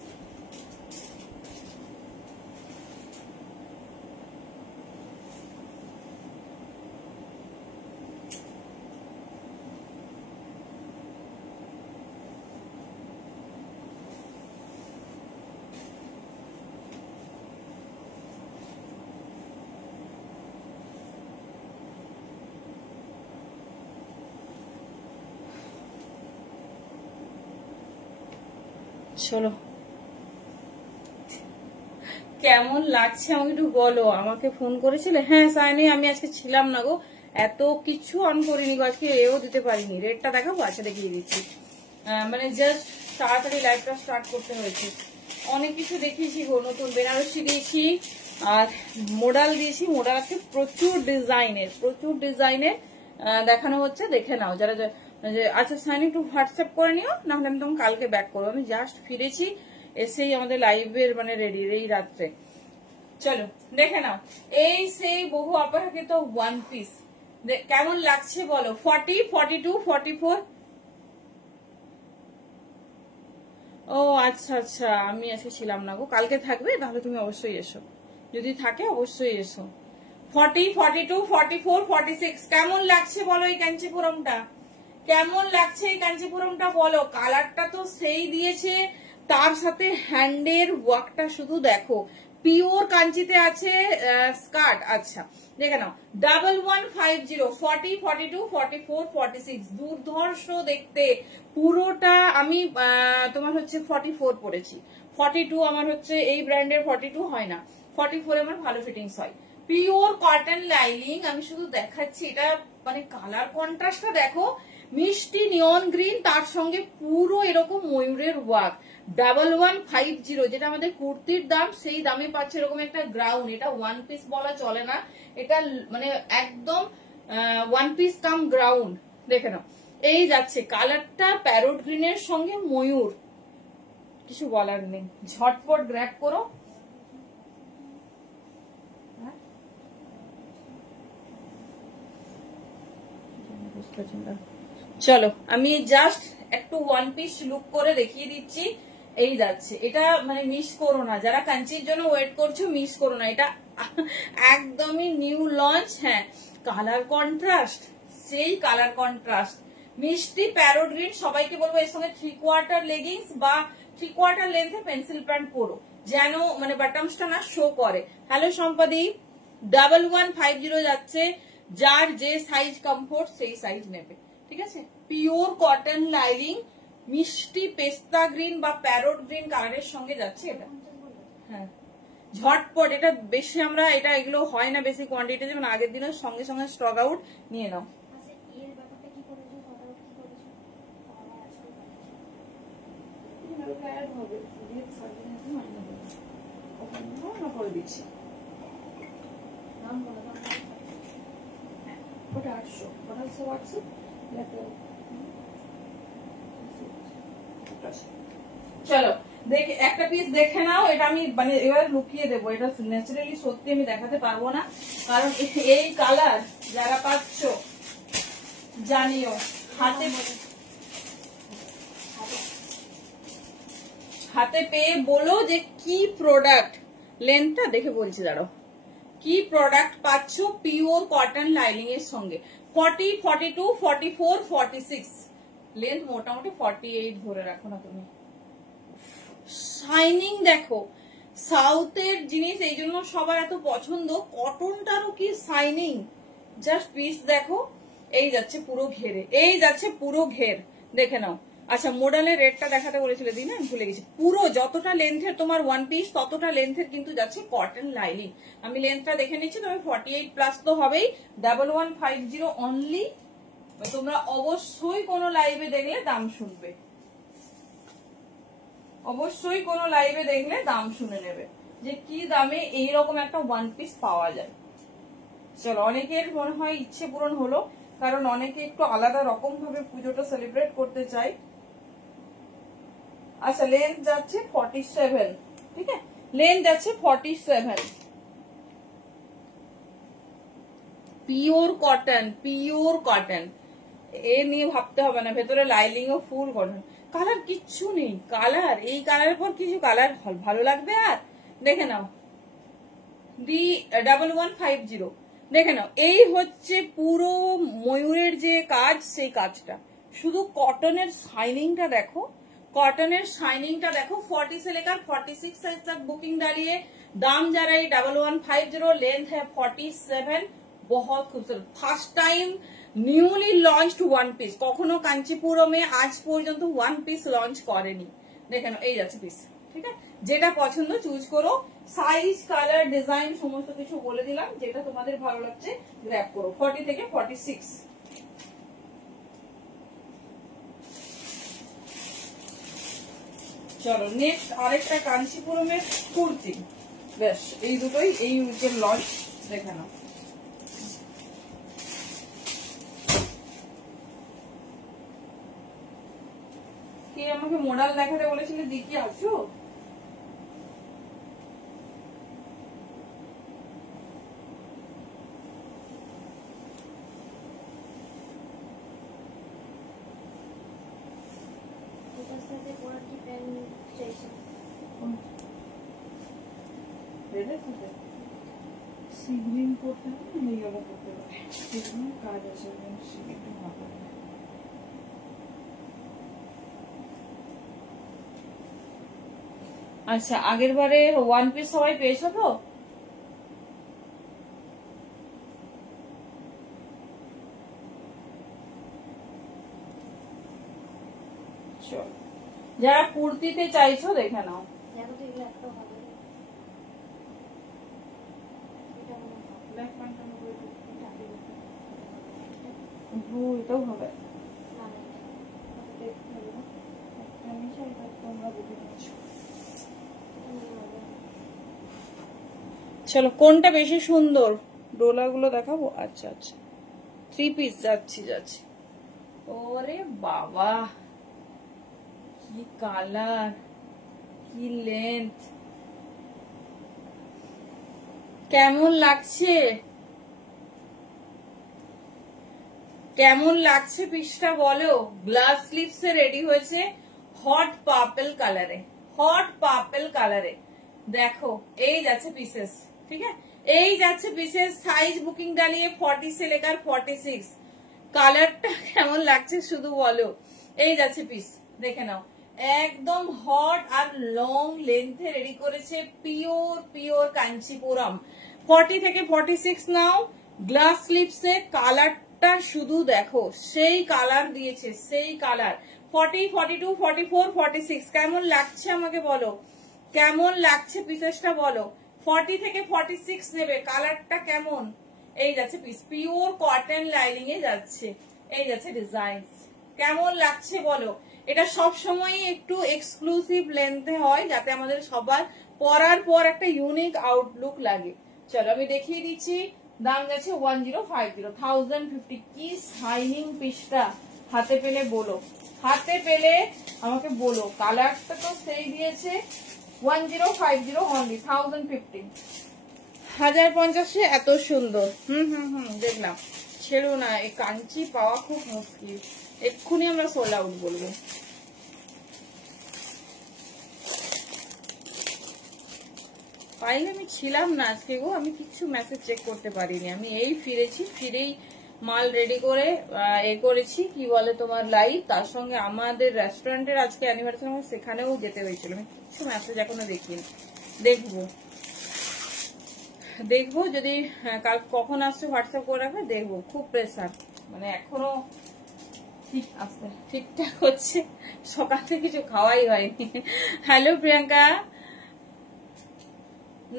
চলো কেমন লাগছে আমাকে একটু বলো। আমাকে ফোন করেছিলে? হ্যাঁ সাইনি, আমি আজকে ছিলাম না গো, এত কিছু অন করিনি গো, আজকে রেও দিতে পারিনি। রেটটা দেখাবো, আচ্ছা দেখিয়ে দিচ্ছি। মানে জাস্ট তাড়াতাড়ি লাইভটা স্টার্ট করতে হয়েছে, অনেক কিছু দেখিয়েছি গো, নতুন বেনারসি দিয়েছি আর মোডাল দিয়েছি। মোডাল আছে প্রচুর ডিজাইনের দেখানো হচ্ছে, দেখে নাও যারা। আচ্ছা সাইনি একটু হোয়াটসঅ্যাপ করে নিও, নাহলে আমি তখন কালকে ব্যাক করবো। আমি জাস্ট ফিরেছি, এসেই আমাদের লাইভের মানে রেডি এই রাত্রে। চলো দেখে নাও, এই সেই বহু অপেক্ষাকৃত 1 পিস কেমন লাগছে বলো। 40, 42, 44। ও আচ্ছা আচ্ছা, আমি আজকে ছিলাম না গো, কালকে থাকবে তাহলে তুমি অবশ্যই এসো, যদি থাকে অবশ্যই এসো। 40, 42, 44, 46 কেমন লাগছে বলো এই কাঞ্চিপুরমটা, কেমন লাগছে এই কাঞ্চিপুরমটা বলো। কালারটা তো সেই দিয়েছে, তার সাথে হ্যান্ডের ওয়ার্কটা শুধু দেখো, পিওর কাঞ্চিতে আছে স্কার্ট। আচ্ছা দেখে নাও, 1150, 40, 42, 44, 46 দুর্ধর্ষ দেখতে পুরোটা। আমি তোমার হচ্ছে 44 পরেছি, 42 আমার হচ্ছে এই ব্র্যান্ডের 42 হয় না, 44 আমার ভালো ফিটিংস হয়। পিওর কটন লাইনিং, আমি শুধু দেখাচ্ছি, এটা মানে কালার কন্ট্রাস্টটা দেখো, মিষ্টি নিয়ন গ্রিন, তার সঙ্গে পুরো এরকম ময়ূরের ওয়ার্ক। 1150 যেটা আমাদের কুর্তির দাম, সেই দামে পাচ্ছে এরকম একটা গ্রাউন্ড। এটা 1 পিস বলা চলে না, এটা মানে একদম 1 পিস কাম গ্রাউন্ড। দেখে নাও, এই যাচ্ছে কালারটা প্যারোট গ্রিনের সঙ্গে ময়ূর, কিছু বলার নেই। ঝটপট গ্র্যাব করো। চলো আমি জাস্ট একটু 1 পিস লুক করে দেখিয়ে দিচ্ছি। এই যাচ্ছে, এটা মানে মিস করো না, যারা কাঞ্চির জন্য ওয়েট করছো মিস করো না, এটা একদমই নিউ লঞ্চ। হ্যাঁ কালার কন্ট্রাস্ট, সেই কালার কন্ট্রাস্ট, মিষ্টি প্যারোট গ্রিন। সবাইকে বলবো এর সঙ্গে 3/4 লেগিংস বা 3/4 লেন্থে পেন্সিল প্যান্ট পরো, যেন মানে বাটমসটা না শো করে। হ্যালো সম্পাদি, 1150 যাচ্ছে, যার যে সাইজ কমফোর্ট সেই সাইজ নেবে, ঠিক আছে। পিওর কটন লাইনিং, মিষ্টি পেস্তা গ্রিন বা প্যারোট গ্রিন কালারের সঙ্গে যাচ্ছে এটা। হ্যাঁ ঝটপট, এটা বেশি আমরা এটা এগুলো হয় না বেশি কোয়ান্টিটি, যেমন আগের দিনের সঙ্গে সঙ্গে স্টক আউট নিয়ে নাও। অ্যাড হবে দিয়ে সার্ভিস মাইনে দেবো ওখানে করে দিচ্ছি নাম বলো নাম ওটা 800 ওটা 800 চলো দেখে একটা পিস দেখে নাও। এটা আমি মানে এবার লুকিয়ে দেবো, এটা ন্যাচারালি সত্যি আমি দেখাতে পারবো না, কারণ এই কালার যারা পাচ্ছ জানিও। হাতে পেয়ে বলো যে কি প্রোডাক্ট। লেন্থটা দেখে বলছি, দাঁড়াও, কি প্রোডাক্ট পাচ্ছ পিওর কটন লাইনিং এর সঙ্গে। 40, 42, 44, 46 লেন্থ, মোটামুটি 48 ধরে রাখো না তুমি। শাইনিং দেখো, সাউথের জিনিস এই জন্য সবার এত পছন্দ। কটনটারও কি শাইনিং, জাস্ট পিস দেখো। এই যাচ্ছে পুরো ঘেরে, এই যাচ্ছে পুরো ঘের, দেখে নাও। আচ্ছা মোডালের রেটটা দেখাতে বলেছিলে দিন, আমি ভুলে গেছি। পুরো যতটা লেন্থের তোমার ওয়ান পিস ততটা লেন্থের কিন্তু যাচ্ছে কটন লাইনিং। আমি লেন্থটা দেখে নিচ্ছি, তবে 48 প্লাস তো হবেই। 1150 অনলি। তোমরা অবশ্যই কোনো লাইভে দেখলে দাম শুনবে, অবশ্যই কোনো লাইভে দেখলে দাম শুনে নেবে যে কি দামে এইরকম একটা ওয়ান পিস পাওয়া যায়। চলো, অনেকের মনে হয় ইচ্ছে পূরণ হলো, কারণ অনেকে একটু আলাদা রকম ভাবে পুজোটা সেলিব্রেট করতে চায়। আচ্ছা লেন্থ যাচ্ছে 47, ঠিক আছে, লেন্থ যাচ্ছে 47। পিওর কটন, পিওর কটন, এ নিয়ে ভাবতে হবে না। ভেতরে লাইনিং ও ফুল কটন। কালার কিচ্ছু নেই, কালার এই কালারের পর কিছু কালার ভালো লাগবে আর। দেখে নাও D1150, দেখে নাও। এই হচ্ছে পুরো ময়ূরের যে কাজ, সেই কাজটা। শুধু কটনের শাইনিংটা দেখো, কটনের শাইনিংটা দেখো। 40 से लेकर 46 साइज तक बुकिंग डालिए। दाम जा रहा है 1150, लेंथ है 47। बहुत खूबसूरत, first time newly launched one piece. কখনো কাঞ্চিপুরমে আজ পর্যন্ত ওয়ান পিস লঞ্চ করেনি। দেখে নাও, এই যাচ্ছে পিস, ঠিক আছে। যেটা পছন্দ চুজ করো, সাইজ কালার ডিজাইন সমস্ত কিছু বলে দিলাম, যেটা তোমাদের ভালো লাগছে গ্র্যাব করো। 40 থেকে 46। চলো নেক্সট আরেকটা কাঞ্চিপুরমের কুর্তি। বেশ, এই দুটোই এই উইকের লঞ্চ, দেখে নাও। কে আমাকে মডেল দেখাতে বলেছিলে, দিকি আছো? এটার সাথে পরা কি প্যান্ট চাইছেন? সিগলিং করতে হবে না, ইয়েলো করতে হবে, সিগলিং কাজ আছে, সিগলিংটা ভালো। আচ্ছা আগের বারে ওয়ান পিস সবাই পেয়েছো তো? যারা কুর্তিতে চাইছো দেখে নাও। দেখো তো এগুলো একটা ভালো। এটা মনে হয় ব্ল্যাক প্যান্টটা এটাও হবে না না তোমরা বুঝে নিচ্ছো। এটা মনে হবে। চলো কোনটা বেশি সুন্দর, ডোলাগুলো দেখাবো। আচ্ছা আচ্ছা, 3 পিস যাচ্ছি। ওরে বাবা, কি কালার, কি লেন্থ, কেমন লাগছে, কেমন লাগছে পিসটা বলো। গ্লাস স্লিপস এ রেডি হয়েছে হট পার্পল কালারে, হট পার্পল কালারে। দেখো এই যাচ্ছে পিসেস, ঠিক আছে, এই যাচ্ছে পিসেস। সাইজ বুকিং ডালিয়ে 40 से लेकर 46। কালারটা কেমন লাগছে শুধু বলো। এই যাচ্ছে পিস, দেখে নাও। একদম হট আর লং লেন্থে রেডি করেছে, পিওর পিওর কাঞ্চিপুরম। 40 থেকে 46 নাও। গ্লাস স্লিপস এ কালারটা শুধু দেখো, সেই কালার দিয়েছে, সেই কালার। 40, 42, 44, 46 কেমন লাগছে আমাকে বলো, কেমন লাগছে পিসেসটা বলো। 40 থেকে 46 নেবে, কালারটা কেমন। এই যাচ্ছে পিস, পিওর কটন লাইনিং এ যাচ্ছে, এই যাচ্ছে ডিজাইন। কেমন লাগছে বলো। এটা সব সময় একটু এক্সক্লুসিভ লেন্থে হয় যাতে আমাদের সবার পরার পর একটা ইউনিক আউটলুক লাগে। চলো আমি দেখিয়ে দিচ্ছি। দাম যাচ্ছে 1050 কি শাইনিং পিসটা, হাতে পেলে বলো, হাতে পেলে আমাকে বলো। কালারটা তো সেই দিয়েছে 1050 অনলি 1050 1050 এত সুন্দর। দেখলাম, ছেড়ো না, এই কাঞ্চি পাওয়া খুব মুশকিল, এক্ষুনি আমরা সোল্ড আউট বলবো। পাইলে আমি ছিলাম না আজকে গো, আমি কিছু মেসেজ চেক করতে পারিনি, আমি এই ফিরেছি, ফিরেই মাল রেডি করে করেছি কি বলে তোমার লাইভ, তার সঙ্গে আমাদের রেস্টুরেন্টের আজকে অ্যানিভার্সারি, আমার সেখানেও যেতে হয়েছিল, আমি কিছু মেসেজ এখনো দেখিনি, দেখবো যদি কাল কখন আসছে হোয়াটসঅ্যাপ করে রাখবে, দেখবো। খুব প্রেসার, মানে এখনো ঠিক আসতে ঠিকঠাক হচ্ছে, সকাল থেকে কিছু খাওয়াই হয়নি। হ্যালো প্রিয়াঙ্কা,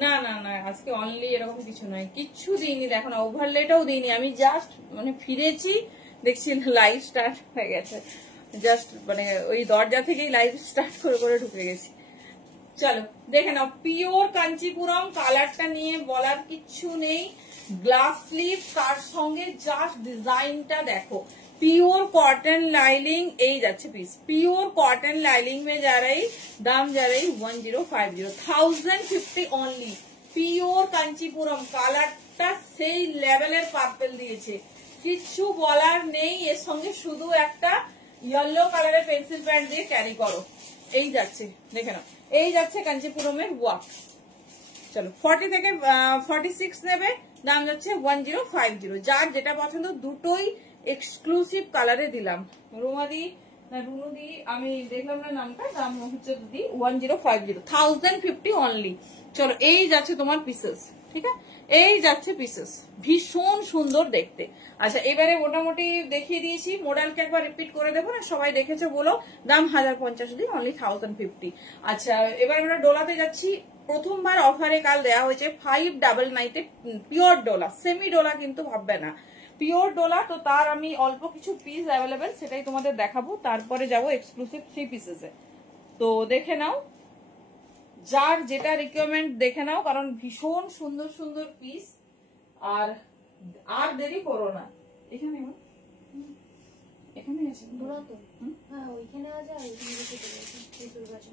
না না না আজকে অনলি এরকম কিছু নয়, কিচ্ছু দিইনি, দেখো না ওভারলেটাও দিইনি, আমি জাস্ট মানে ফিরেছি দেখছি লাইভ স্টার্ট হয়ে গেছে, জাস্ট মানে ওই দরজা থেকেই লাইভ স্টার্ট করে করে ঢুকে গেছি। চলো দেখে নাও, পিওর কাঞ্চিপুরম, কালারটা নিয়ে বলার কিচ্ছু নেই, গ্লাস স্লিভ, তার সঙ্গে জাস্ট ডিজাইনটা দেখো, পিওর कॉटन लाइनिंग, এই যাচ্ছে পিস, পিওর कॉटन लाइनिंग में जा रही, दाम जा रही 1050 অনলি, পিওর কাঞ্চিপুরম, কালারটা সেই লেভেলের পার্পল দিয়েছে, কিচ্ছু বলার নেই, এর সঙ্গে শুধু একটা ইয়েলো কালারের পেন্সিল প্যান্ট দিয়ে ক্যারি করো, এই যাচ্ছে দেখে নাও, এই যাচ্ছে কাঞ্চিপুরমের ওয়ার্ক। চলো 40 থেকে 46 নেবে, দাম যাচ্ছে 1050, যার যেটা পছন্দ, দুটোই এক্সক্লুসিভ কালারে দিলাম। রুমাদি না রুনুদি, আমি দেখলাম না নামটা, দাম হচ্ছে দিদি 1050 অনলি। চলো এই যাচ্ছে তোমার পিসেস, ঠিক আছে, এই যাচ্ছে পিসেস, ভীষণ সুন্দর দেখতে। আচ্ছা এবারে মোটামুটি দেখিয়ে দিয়েছি, মডেলকে একবার রিপিট করে দেবো না, সবাই দেখেছে বলো, দাম 1050 দিয়ে অনলি 1050। আচ্ছা এবার আমরা ডোলাতে যাচ্ছি, প্রথমবার অফারে কাল দেওয়া হয়েছে 599 পিওর ডোলা, সেমি ডোলা কিন্তু ভাববে না, পিওর ডোলা, তো তার আমি অল্প কিছু পিস অ্যাভেলেবেল সেটাই তোমাদের দেখাবো, তারপরে যাবো এক্সক্লুসিভ 3 পিসেসে। তো দেখে নাও, যার যেটা রিকোয়ারমেন্ট দেখে নাও, কারণ ভীষণ সুন্দর সুন্দর পিস, আর আর দেরি করো না। এখানে এখানে আছে বলো তো, হ্যাঁ ওইখানে আছে, আর ওইখানে রেখে দিয়েছি পিসুর কাছে।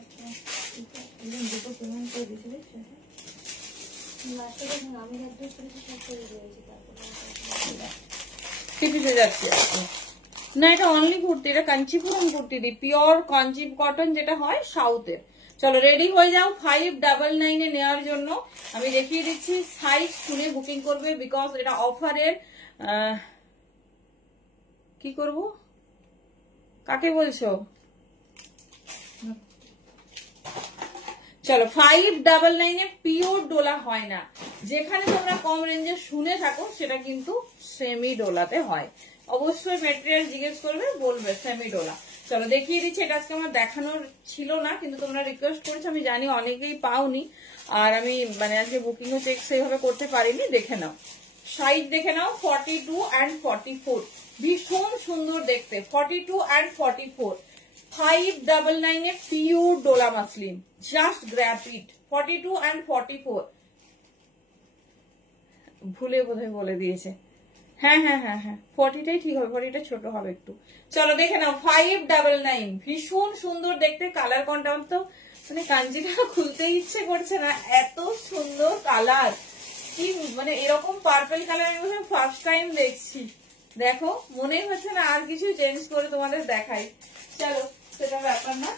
আচ্ছা দুটো পেমেন্ট করে দিয়েছিলে, লাস্টে দেখুন আমি অ্যাড্রেস করেছি, সব করে দিয়েছি, তারপরে টিপিতে যাচ্ছি না, এটা অনলি কুর্তি, এটা কাঞ্চিপুরম কুর্তি দি, পিওর কাঞ্চি কটন যেটা হয় সাউথের। চলো রেডি হয়ে যাও 599 এ নেওয়ার জন্য, আমি দেখিয়ে দিচ্ছি, সাইজ শুনে বুকিং করবে, বিকজ এটা অফারের। কি করব, কাকে বলছো? চলো 599 এ পিওর ডোলা হয় না, যেখানে তোমরা কম রেঞ্জে শুনে থাকো সেটা কিন্তু সেমি ডোলাতে হয়, অবশ্যই মেটেরিয়াল জিজ্ঞেস করবে, বলবে সেমি ডোলা। চলো দেখিয়ে দিচ্ছি, এটা আজকে আমার দেখানোর ছিল না, কিন্তু তোমরা রিকোয়েস্ট করেছো, আমি জানি অনেকেই পাওনি, আর আমি মানে আজকে বুকিংও চেক সেইভাবে করতে পারিনি। দেখে নাও সাইজ, দেখে নাও 42 and 44, ভীষণ সুন্দর দেখতে, 42 and 44, 599 এ পিওর ডোলা muslin, just grab it, 42 and 44, ভুলে বোধহয় বলে দিয়েছে, হ্যাঁ হ্যাঁ হ্যাঁ হ্যাঁ 40টাই ঠিক হবে, 40টা ছোট হবে একটু। চলো দেখে নাও 599, ভীষণ সুন্দর দেখতে, কালার কোনটা তো মানে কাঞ্জিটা খুলতে ইচ্ছে করছে না, এত সুন্দর কালার, কি মানে এরকম পার্পল কালার আমি ফার্স্ট টাইম দেখছি, দেখো মনেই হচ্ছে না আর কিছু চেঞ্জ করে তোমাদের দেখাই। চলো সেটা ব্যাপার না,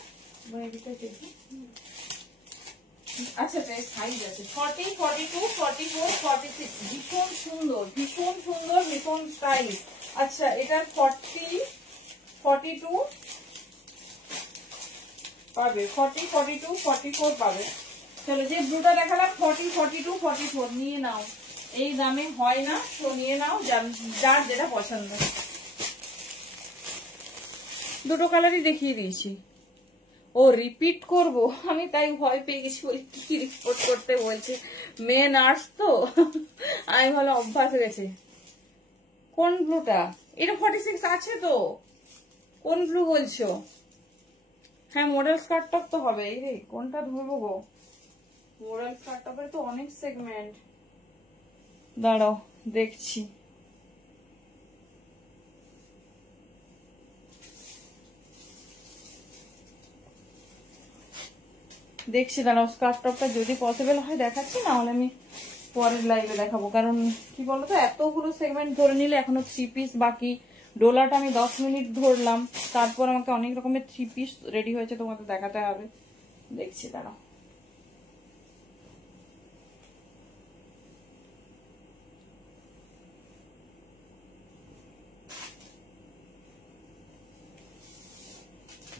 আচ্ছা সাইজ আছে 40, 42, 44, 46, ভীষণ সুন্দর, ভীষণ সুন্দর, ভীষণ স্টাইলিশ। আচ্ছা এটার 40, 42 পাবে, 40, 42, 44 পাবে। চলো যে ব্লুটা দেখালাম 40, 42, 44 নিয়ে নাও, এই দামে হয় না, তো নিয়ে নাও, যার যেটা পছন্দ। দুটো কালারই দেখিয়ে দিয়েছি, ও রিপিট করব, আমি তাই ভয় পেয়ে গেছি, বলি কি রিপোর্ট করতে বলছে, মেয়ে নার্স তো, আমি ভালো অভ্যাস হয়ে গেছে। কোন ব্লুটা? এটা 46 আছে তো, কোন ব্লু বলছো? হ্যাঁ মডেল স্কার্ট টপ তো হবে। এই রে কোনটা ধরবো গো, মডেল স্কার্ট টপের তো অনেক সেগমেন্ট, দাঁড়াও দেখছি। দেখছি দাঁড়াও, স্কার্ট টপটা যদি পসিবল হয় দেখাচ্ছি, না হলে আমি পরের লাইভে দেখাবো। কারণ কি বলতো, এতগুলো সেগমেন্ট ধরে নিলে এখনো 3 পিস বাকি। ডোলাটা আমি 10 মিনিট ধরলাম, তারপর আমাকে অনেক রকমের 3 পিস রেডি হয়েছে, তোমাকে দেখাতে হবে। দেখছি দাঁড়াও।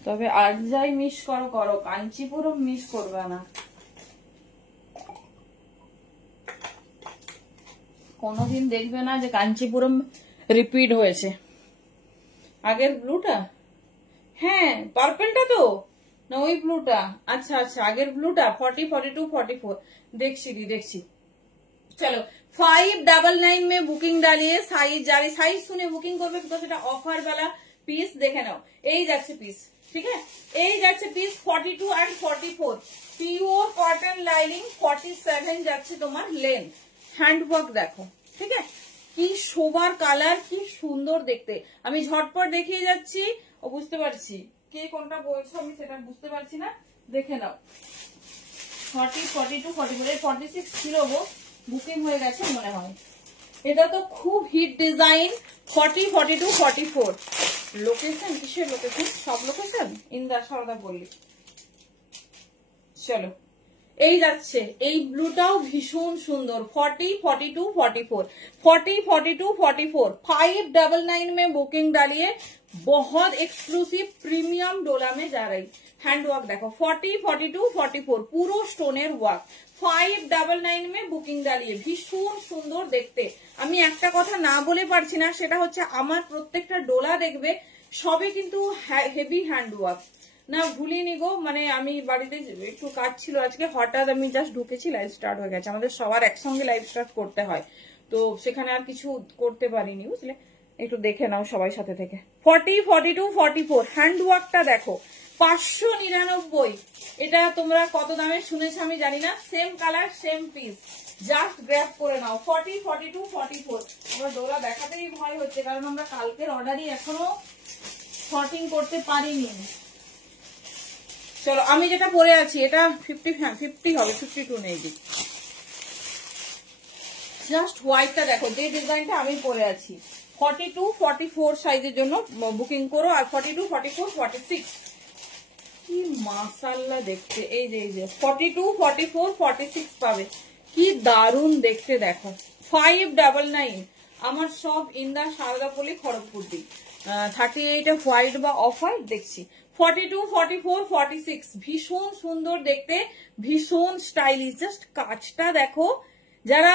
তবে আর যাই মিস করো করো, কাঞ্চিপুরম মিস করবে না। কোনোদিন দেখবে না যে কাঞ্চিপুরম রিপিট হয়েছে। আগের ব্লুটা, হ্যাঁ পার্পলটা তো না, ওই ব্লুটা। আচ্ছা আচ্ছা, আগের ব্লুটা 40, 42, 44 দেখছি দেখছি। चलो 599 में बुकिंग डालिए, साइज जारी, साइज सुने बुकिंग করবে, বিকজ এটা অফার वाला পিস। দেখে নাও, এই যাচ্ছে পিস, ঠিক আছে, এই যাচ্ছে piece 42 and 44, pure cotton lining. 47 যাচ্ছে তোমার লেন্থ। হ্যান্ডওয়ার্ক দেখো, ঠিক আছে, কি শোবার কালার, কি সুন্দর দেখতে। আমি ঝটপট দেখিয়ে যাচ্ছি, ও বুঝতে পারছি কে কোনটা বলছো, আমি সেটা বুঝতে পারছি না। দেখে নাও 40, 42, 44, 46 ছিল গো, বুকিং হয়ে গেছে মনে হয়। এটা তো খুব হিট ডিজাইন। 40, 42, 44 লোকেশন, কিসের লোকেশন? সব লোকেশন ইন্দা সারদা বললি। চলো এই যাচ্ছে, এই ব্লুটাও ভীষণ সুন্দর। 40, 42, 44, 40, 42, 44, 599 में बुकिंग डालिए। बहुत एक्सक्लूसिव प्रीमियम डोला में जा रही। हैंडवर्क देखो 40, 42, 44 পুরো স্টোনের ওয়ার্ক। 599 में বুকিং ডালিয়ে, ভীষণ সুন্দর দেখতে। আমি একটা কথা না বলে পারছি না, সেটা হচ্ছে আমার প্রত্যেকটা ডোলা দেখবে সবে কিন্তু হেভি হ্যান্ডওয়ার্ক। না ভুলিনি গো, মানে আমি বাড়িতে একটু কাজ ছিল আজকে, হঠাৎ আমি জাস্ট ঢুকেছি, লাইভ স্টার্ট হয়ে গেছে। আমাদের সবার একসঙ্গে লাইভ স্টার্ট করতে হয়, তো সেখানে আর কিছু করতে পারিনি, বুঝলে। একটু দেখে নাও সবাই সাথে থেকে। 40, 42, 44 হ্যান্ডওয়ার্কটা দেখো 599। এটা তোমরা কত দামে শুনেছো আমি জানি না, same colour same piece, just grab করে নাও। 40, 42, 44 আমরা ডোলা দেখাতেই ভয় হচ্ছে, কারণ আমরা কালকের অর্ডারই এখনো শর্টিং করতে পারিনি। চলো আমি যেটা পরে আছি এটা 50, হ্যাঁ 50 হবে, 52 নেই। জাস্ট হোয়াইটটা দেখো, যে ডিজাইনটা আমি পরে আছি। 42, 44 সাইজের জন্য বুকিং করো, আর 42, 44, 46 কি মাশাআল্লাহ দেখতে। এই যে 42, 44, 46 পাবে, কি দারুণ দেখতে দেখো। 599 আমার সব ইন্দা সারদাপল্লী খড়গপুর। 38 হোয়াইট বা অফ হোয়াইট দেখছি। 42, 44, 46 ভীষণ সুন্দর দেখতে, ভীষণ স্টাইলিশ। জাস্ট কাজটা দেখো। যারা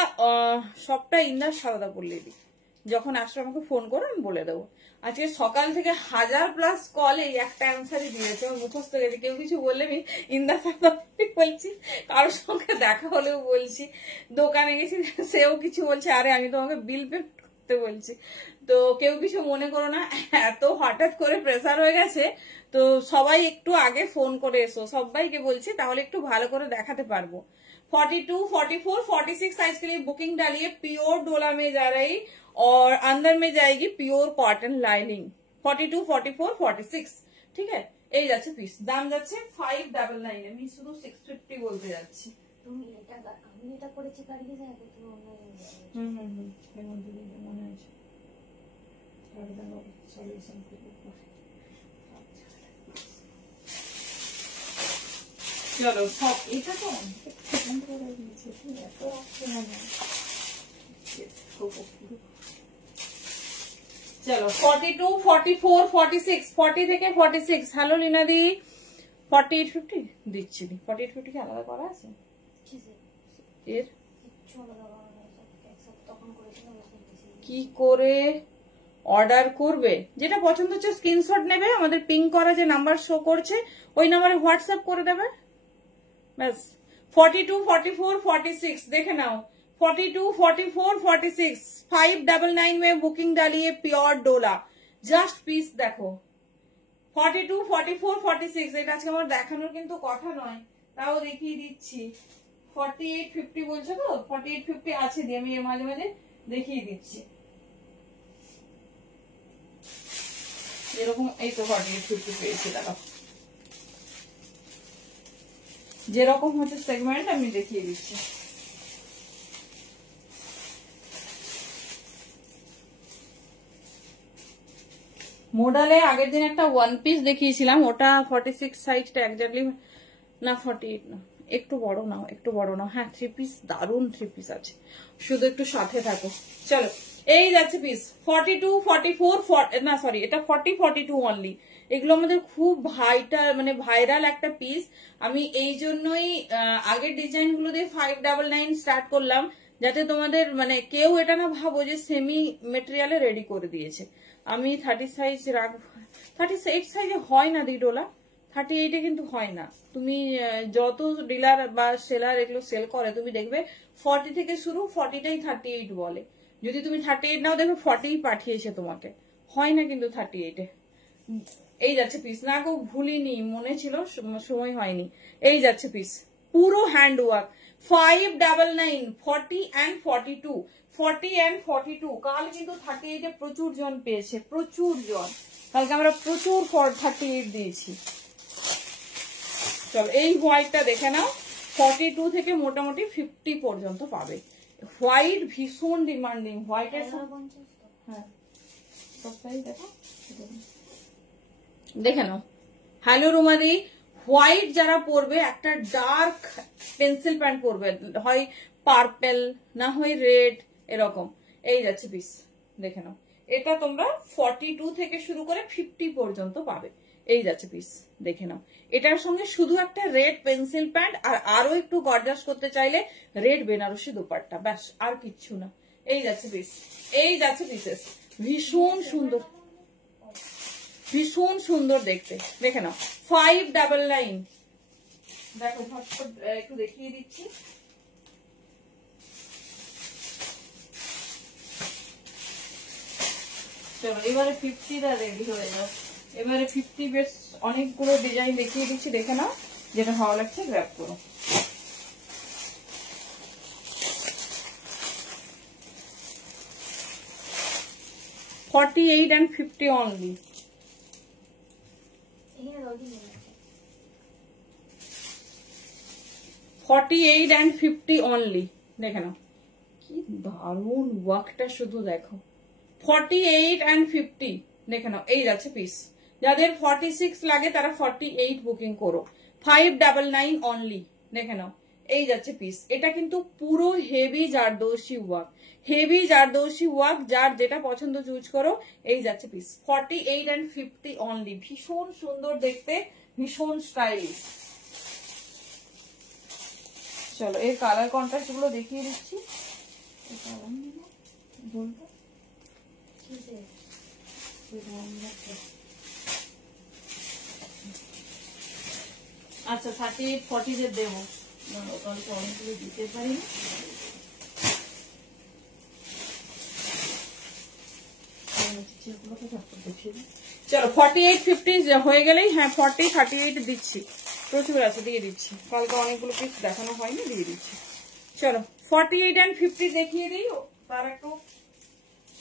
সবটা ইন্দা সারদাপল্লী, যখন আসলে আমাকে ফোন করো, আমি বলে দেবো। আজকে সকাল থেকে 1000+ কল, এই একটা অ্যান্সারই দিয়েছে, আমার মুখস্থ গেছে। কেউ কিছু বললেনি, ইন্দা সারদাপল্লী বলছি, কারোর সঙ্গে দেখা হলেও বলছি, দোকানে গেছি সেও কিছু বলছে, আরে আমি তোমাকে বিল পেমেন্ট করতে বলছি। তো কেউ কিছু মনে করো না, এত হঠাৎ করে প্রেসার হয়ে গেছে। তো সবাই একটু আগে ফোন করে এসো, সবাইকে বলছি, তাহলে একটু ভালো করে দেখাতে পারবো। 42, 44, 46 साइज के लिए बुकिंग डालिए। प्योर डोला में जा रही और अंदर में जाएगी प्योर कॉटन लाइनिंग। 42, 44, 46 ঠিক আছে। এই যাচ্ছে পিস, দাম যাচ্ছে 599। আমি শুধু 650 বলতে যাচ্ছি। তুমি এটা, আমি এটা করেছি কালকে যায়, তুমি অনলাইনে মনে আছে সলিউশন করব। চলো সব এটা তো চলো 42, 44, 46, 40 থেকে 46। হ্যালো লিনাদি, 48, 50 দিচ্ছি। 48, 50 কি আলাদা করা আছে এর? কি করে অর্ডার করবে? যেটা পছন্দ হচ্ছে স্ক্রিনশট নেবে, আমাদের পিং করা যে নাম্বার শো করছে ওই নাম্বারে হোয়াটসঅ্যাপ করে দেবে, ব্যাস। 42, 44, 46 দেখে নাও। 42, 44, 46, 599 में बुकिंग डालिए प्योर डोला। জাস্ট পিস দেখো 42, 44, 46 এটা আজকে আমার দেখানোর কিন্তু কথা নয়, তাও দেখিয়ে দিচ্ছি। 48, 50 বলছো তো, 48, 50 আছে দিয়ে আমি মাঝে মাঝে দেখিয়ে দিচ্ছি। এরকম এই তো 48, 50 পেয়েছি, দেখো যেরকম হচ্ছে সেগমেন্ট আমি দেখিয়ে দিচ্ছি। মোডালে আগের দিন একটা ওয়ান পিস দেখিয়েছিলাম, ওটা 46 সাইজটা এক্স্যাক্টলি না 48 না, একটু বড় নাও, একটু বড় নাও। হ্যাঁ 3 পিস, দারুন 3 পিস আছে, শুধু একটু সাথে থাকো। চলো এই যাচ্ছে পিস 42, 44, না সরি এটা 40, 42 অনলি। এগুলো আমাদের খুব ভাইরাল একটা পিস। আমি এই জন্যই আগের ডিজাইন গুলো দিয়ে 599 স্টার্ট করলাম, যাতে তোমাদের কেউ এটা না ভাবো যে সেমি মেটেরিয়ালে রেডি করে দিয়েছে। আমি 30 সাইজ রাখবো, 38 সাইজে হয় না দি ডোলা, 38 এ কিন্তু হয় না। তুমি যত ডিলার বা সেলার এগুলো সেল করে তুমি দেখবে 40 থেকে শুরু, 40টাই 38 বলে। যদি তুমি 38 নাও দেখবে 40 পাঠিয়েছে তোমাকে, হয় না কিন্তু 38 এ। এই যাচ্ছে পিস, না গো ভুলিনি, মনে ছিল সময় হয়নি। এই যাচ্ছে পিস পুরো হ্যান্ড ওয়ার্ক 599, 40 and 42, 40 and 42। কাল কিন্তু 38 এ প্রচুর জন পেয়েছে, প্রচুর জন। কালকে আমরা প্রচুর 38 দিয়েছি। চলো এই হোয়াইটটা দেখে নাও, 42 থেকে মোটামুটি 50 পর্যন্ত পাবে। হোয়াইট ভীষণ ডিমান্ডিং, হোয়াইটের হ্যাঁ সবটাই দেখো, দেখে নাও। হ্যালো রুমাদি, হোয়াইট যারা পরবে একটা ডার্ক পেন্সিল প্যান্ট পরবে, হয় পার্পেল না হয় রেড, এরকম। এই যাচ্ছে পিস, দেখে নাও। এটা তোমরা 42 থেকে শুরু করে 50 পর্যন্ত পাবে। এই যাচ্ছে পিস, দেখে নাও। এটার সঙ্গে শুধু একটা রেড পেন্সিল প্যান্ট, আর আরো একটু গর্জাস করতে চাইলে রেড বেনারসি দুপাট্টা, ব্যাস আর কিচ্ছু না। এই যাচ্ছে পিস, এই যাচ্ছে পিসেস, ভীষণ সুন্দর, ভীষণ সুন্দর দেখতে। দেখে নাও 599। দেখো ঝটপট একটু দেখিয়ে দিচ্ছি। চলো এবারে 50টা রেডি হয়ে যাও। এবারে 50 বেশ অনেকগুলো ডিজাইন দেখিয়ে দিচ্ছি, দেখে নাও, যেটা ভালো লাগছে গ্র্যাব করো। $48 and $50 only। 48 and $50 only। দেখে নাও কি দারুন ওয়ার্কটা, শুধু দেখো 48 and $50। দেখে নাও এই যাচ্ছে পিস। যাদের 46 লাগে তারা 48 বুকিং করো, 599 অনলি। দেখে নাও এই যাচ্ছে পিস। এটা কিন্তু পুরো heavy zardozi work, heavy zardozi work, যার যেটা পছন্দ চুজ করো। এই যাচ্ছে পিস 48 and $50 অনলি। ভীষণ সুন্দর দেখতে, ভীষণ স্টাইলিশ। চলো এর কালার কন্ট্রাস্ট গুলো দেখিয়ে দিচ্ছি। আচ্ছা 38, 40 দের দেবো, অনেকগুলো দিতে পারি। চলো 48, 50 হয়ে গেলেই, হ্যাঁ 40, 38 দিচ্ছি, প্রচুর আছে, দিয়ে দিচ্ছি। কালকে অনেকগুলো পিস দেখানো হয়নি, দিয়ে দিচ্ছি। চলো 48 and 50 দেখিয়ে দিই, তার একটু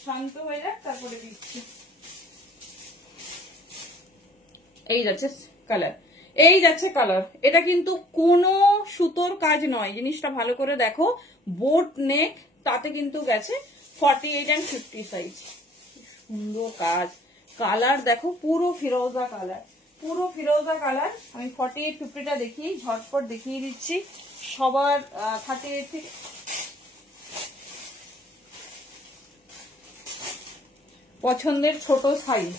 শান্ত হয়ে যাক, তারপরে দিচ্ছি। এই যাচ্ছে কালার, এই যাচ্ছে কালার। এটা কিন্তু কোনো সুতোর কাজ নয়, জিনিসটা ভালো করে দেখো, বোট নেক, তাতে কিন্তু গেছে 48 and 50 সাইজ। সুন্দর কাজ, কালার দেখো পুরো ফিরোজা কালার, পুরো ফিরোজা কালার। আমি 48, 50টা দেখিয়ে ঝটপট দেখিয়ে দিচ্ছি সবার। 38 থেকে পছন্দের ছোট সাইজ।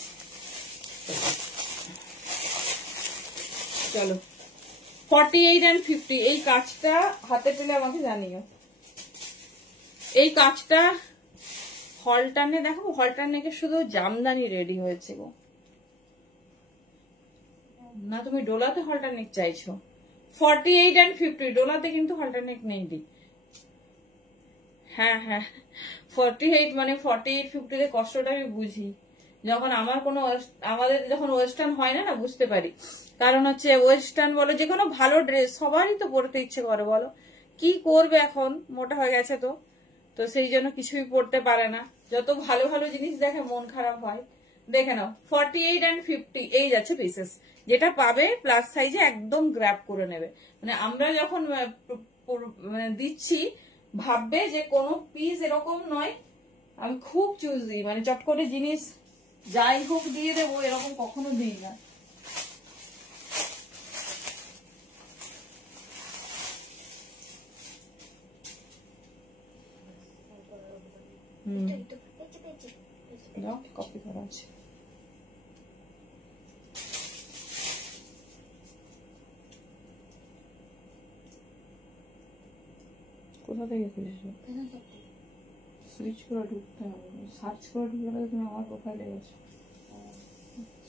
চলো 48 and 50। এই কাজটা হাতে পেলে আমাকে জানিও। এই কাজটা হলটানে দেখো, হলটানেকে শুধু জামদানি রেডি হয়েছে গো, না তুমি ডোলাতে হলটানেক চাইছো। 48 and 50 ডোলাতে কিন্তু হলটানেক নেই দি। হ্যাঁ হ্যাঁ 48 মানে 48-50 কষ্টটা আমি বুঝি। যখন আমাদের যখন ওয়েস্টার্ন হয় না বুঝতে পারি। কারণ হচ্ছে ওয়েস্টার্ন বলো, যে কোনো ভালো ড্রেস সবারই তো পরতে ইচ্ছে করে, বলো কি করবে, এখন মোটা হয়ে গেছে তো সেই জন্য কিছুই পরতে পারে না। যত ভালো ভালো জিনিস দেখে মন খারাপ হয়। দেখে নাও 48 and 50 এই যাচ্ছে পিসেস। যেটা পাবে প্লাস সাইজে একদম গ্র্যাব করে নেবে। মানে আমরা যখন দিচ্ছি ভাববে যে কোনো পিস এরকম নয়, আমি খুব চুজি, মানে চট করে জিনিস যাই হোক দিয়ে দেবো, এরকম কখনো দিই না। কপি করা আছে। কোথা থেকে খুঁজেছো? সুইচ করে ঢুকতে হবে, সার্চ করে ঢুকলে তুমি আমার প্রোফাইলে গেছো।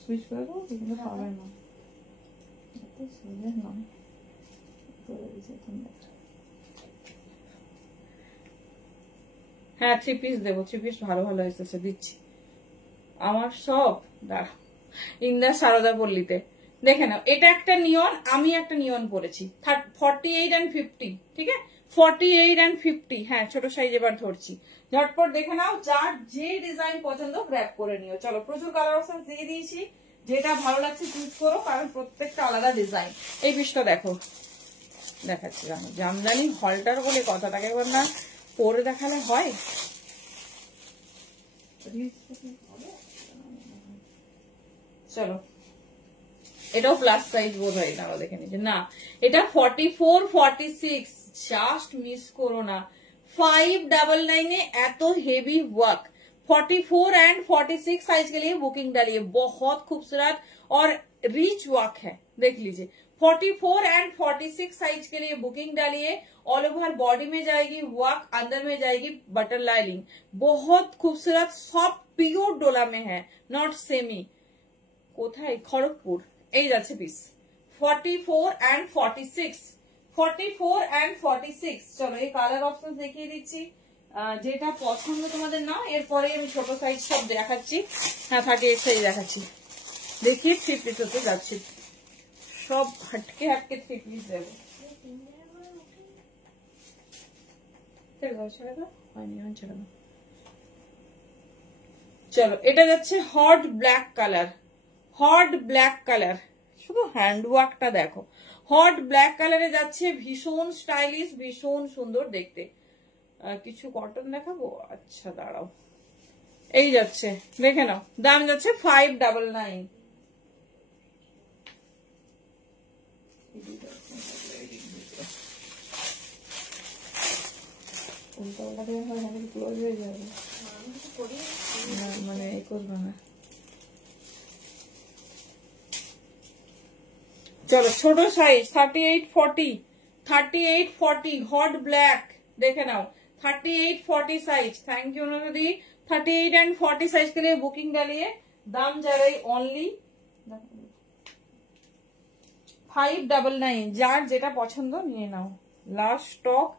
সুইচ করে দেবো কিন্তু পাবে না, এত সোজা নয়। হ্যাঁ 3 পিস দেবো, 3 পিস ভালো ভালো এসেছে, দিচ্ছি। আমার সব ইন্দার সারদা পল্লীতে। দেখে নাও, এটা একটা নিয়ন, আমি একটা নিয়ন পরেছি 48 and 50, ঠিক আছে 48 and 50। হ্যাঁ ছোট সাইজ এবার ধরছি, ঝটপট দেখে নাও, যার যে ডিজাইন পছন্দ গ্র্যাব করে নিও। চলো প্রচুর কালার অপশন দিয়ে দিয়েছি, যেটা ভালো লাগছে চুজ করো, কারণ প্রত্যেকটা আলাদা ডিজাইন। এই পিসটা দেখো, দেখাচ্ছি জামদানি হলটার বলে কথাটাকে একবার না পরে দেখালে হয়। চলো এটাও প্লাস সাইজ বোধ হয়, না দেখে নিচ্ছি, না এটা 44-46, জাস্ট মিস করো না। 599 এ এত হেভি वर्क। 44 and 46 साइज के लिए बुकिंग डालिए, बहुत खूबसूरत और रिच वर्क है, देख लीजिए। 44 and 46 साइज के लिए बुकिंग डालिए। ऑल ओवर बॉडी में जाएगी वर्क, अंदर में जाएगी बटर लाइनिंग, बहुत खूबसूरत सॉफ्ट प्योर डोला में है, नॉट सेमी। কোথায়? খড়গপুর। এই যাচ্ছে পিস 44 and 46, 44 and 46। চলো এই কালার অপশন দেখিয়ে দিচ্ছি, যেটা পছন্দ তোমাদের না, এরপরে আমি ছোট সাইজ সব দেখাচ্ছি। হ্যাঁ 38 সাইজ দেখাচ্ছি, দেখিয়ে 3 পিস হতে যাচ্ছি, সব হটকে হটকে 3 পিস দেবো। চলো এটা যাচ্ছে hot black colour, hot black colour, শুধু হ্যান্ডওয়ার্কটা দেখো, হট ব্ল্যাক কালারে যাচ্ছে, ভীষণ স্টাইলিশ, ভীষণ সুন্দর দেখতে। কিছু কটন দেখাবো, আচ্ছা দাঁড়াও, এই যাচ্ছে দেখে নাও, দাম যাচ্ছে 599। ক্লোজ হয়ে যাবে মানে এই করবে না। চলো ছোট সাইজ 38-40, 38-40 हॉट ब्लैक देखे नाओ, 38-40 साइज। थैंक यू नदी। 38 and 40 साइज के लिए बुकिंग डालिए, दाम जा रही ओनली 599। যার যেটা পছন্দ নিয়ে নাও, লাস্ট স্টক।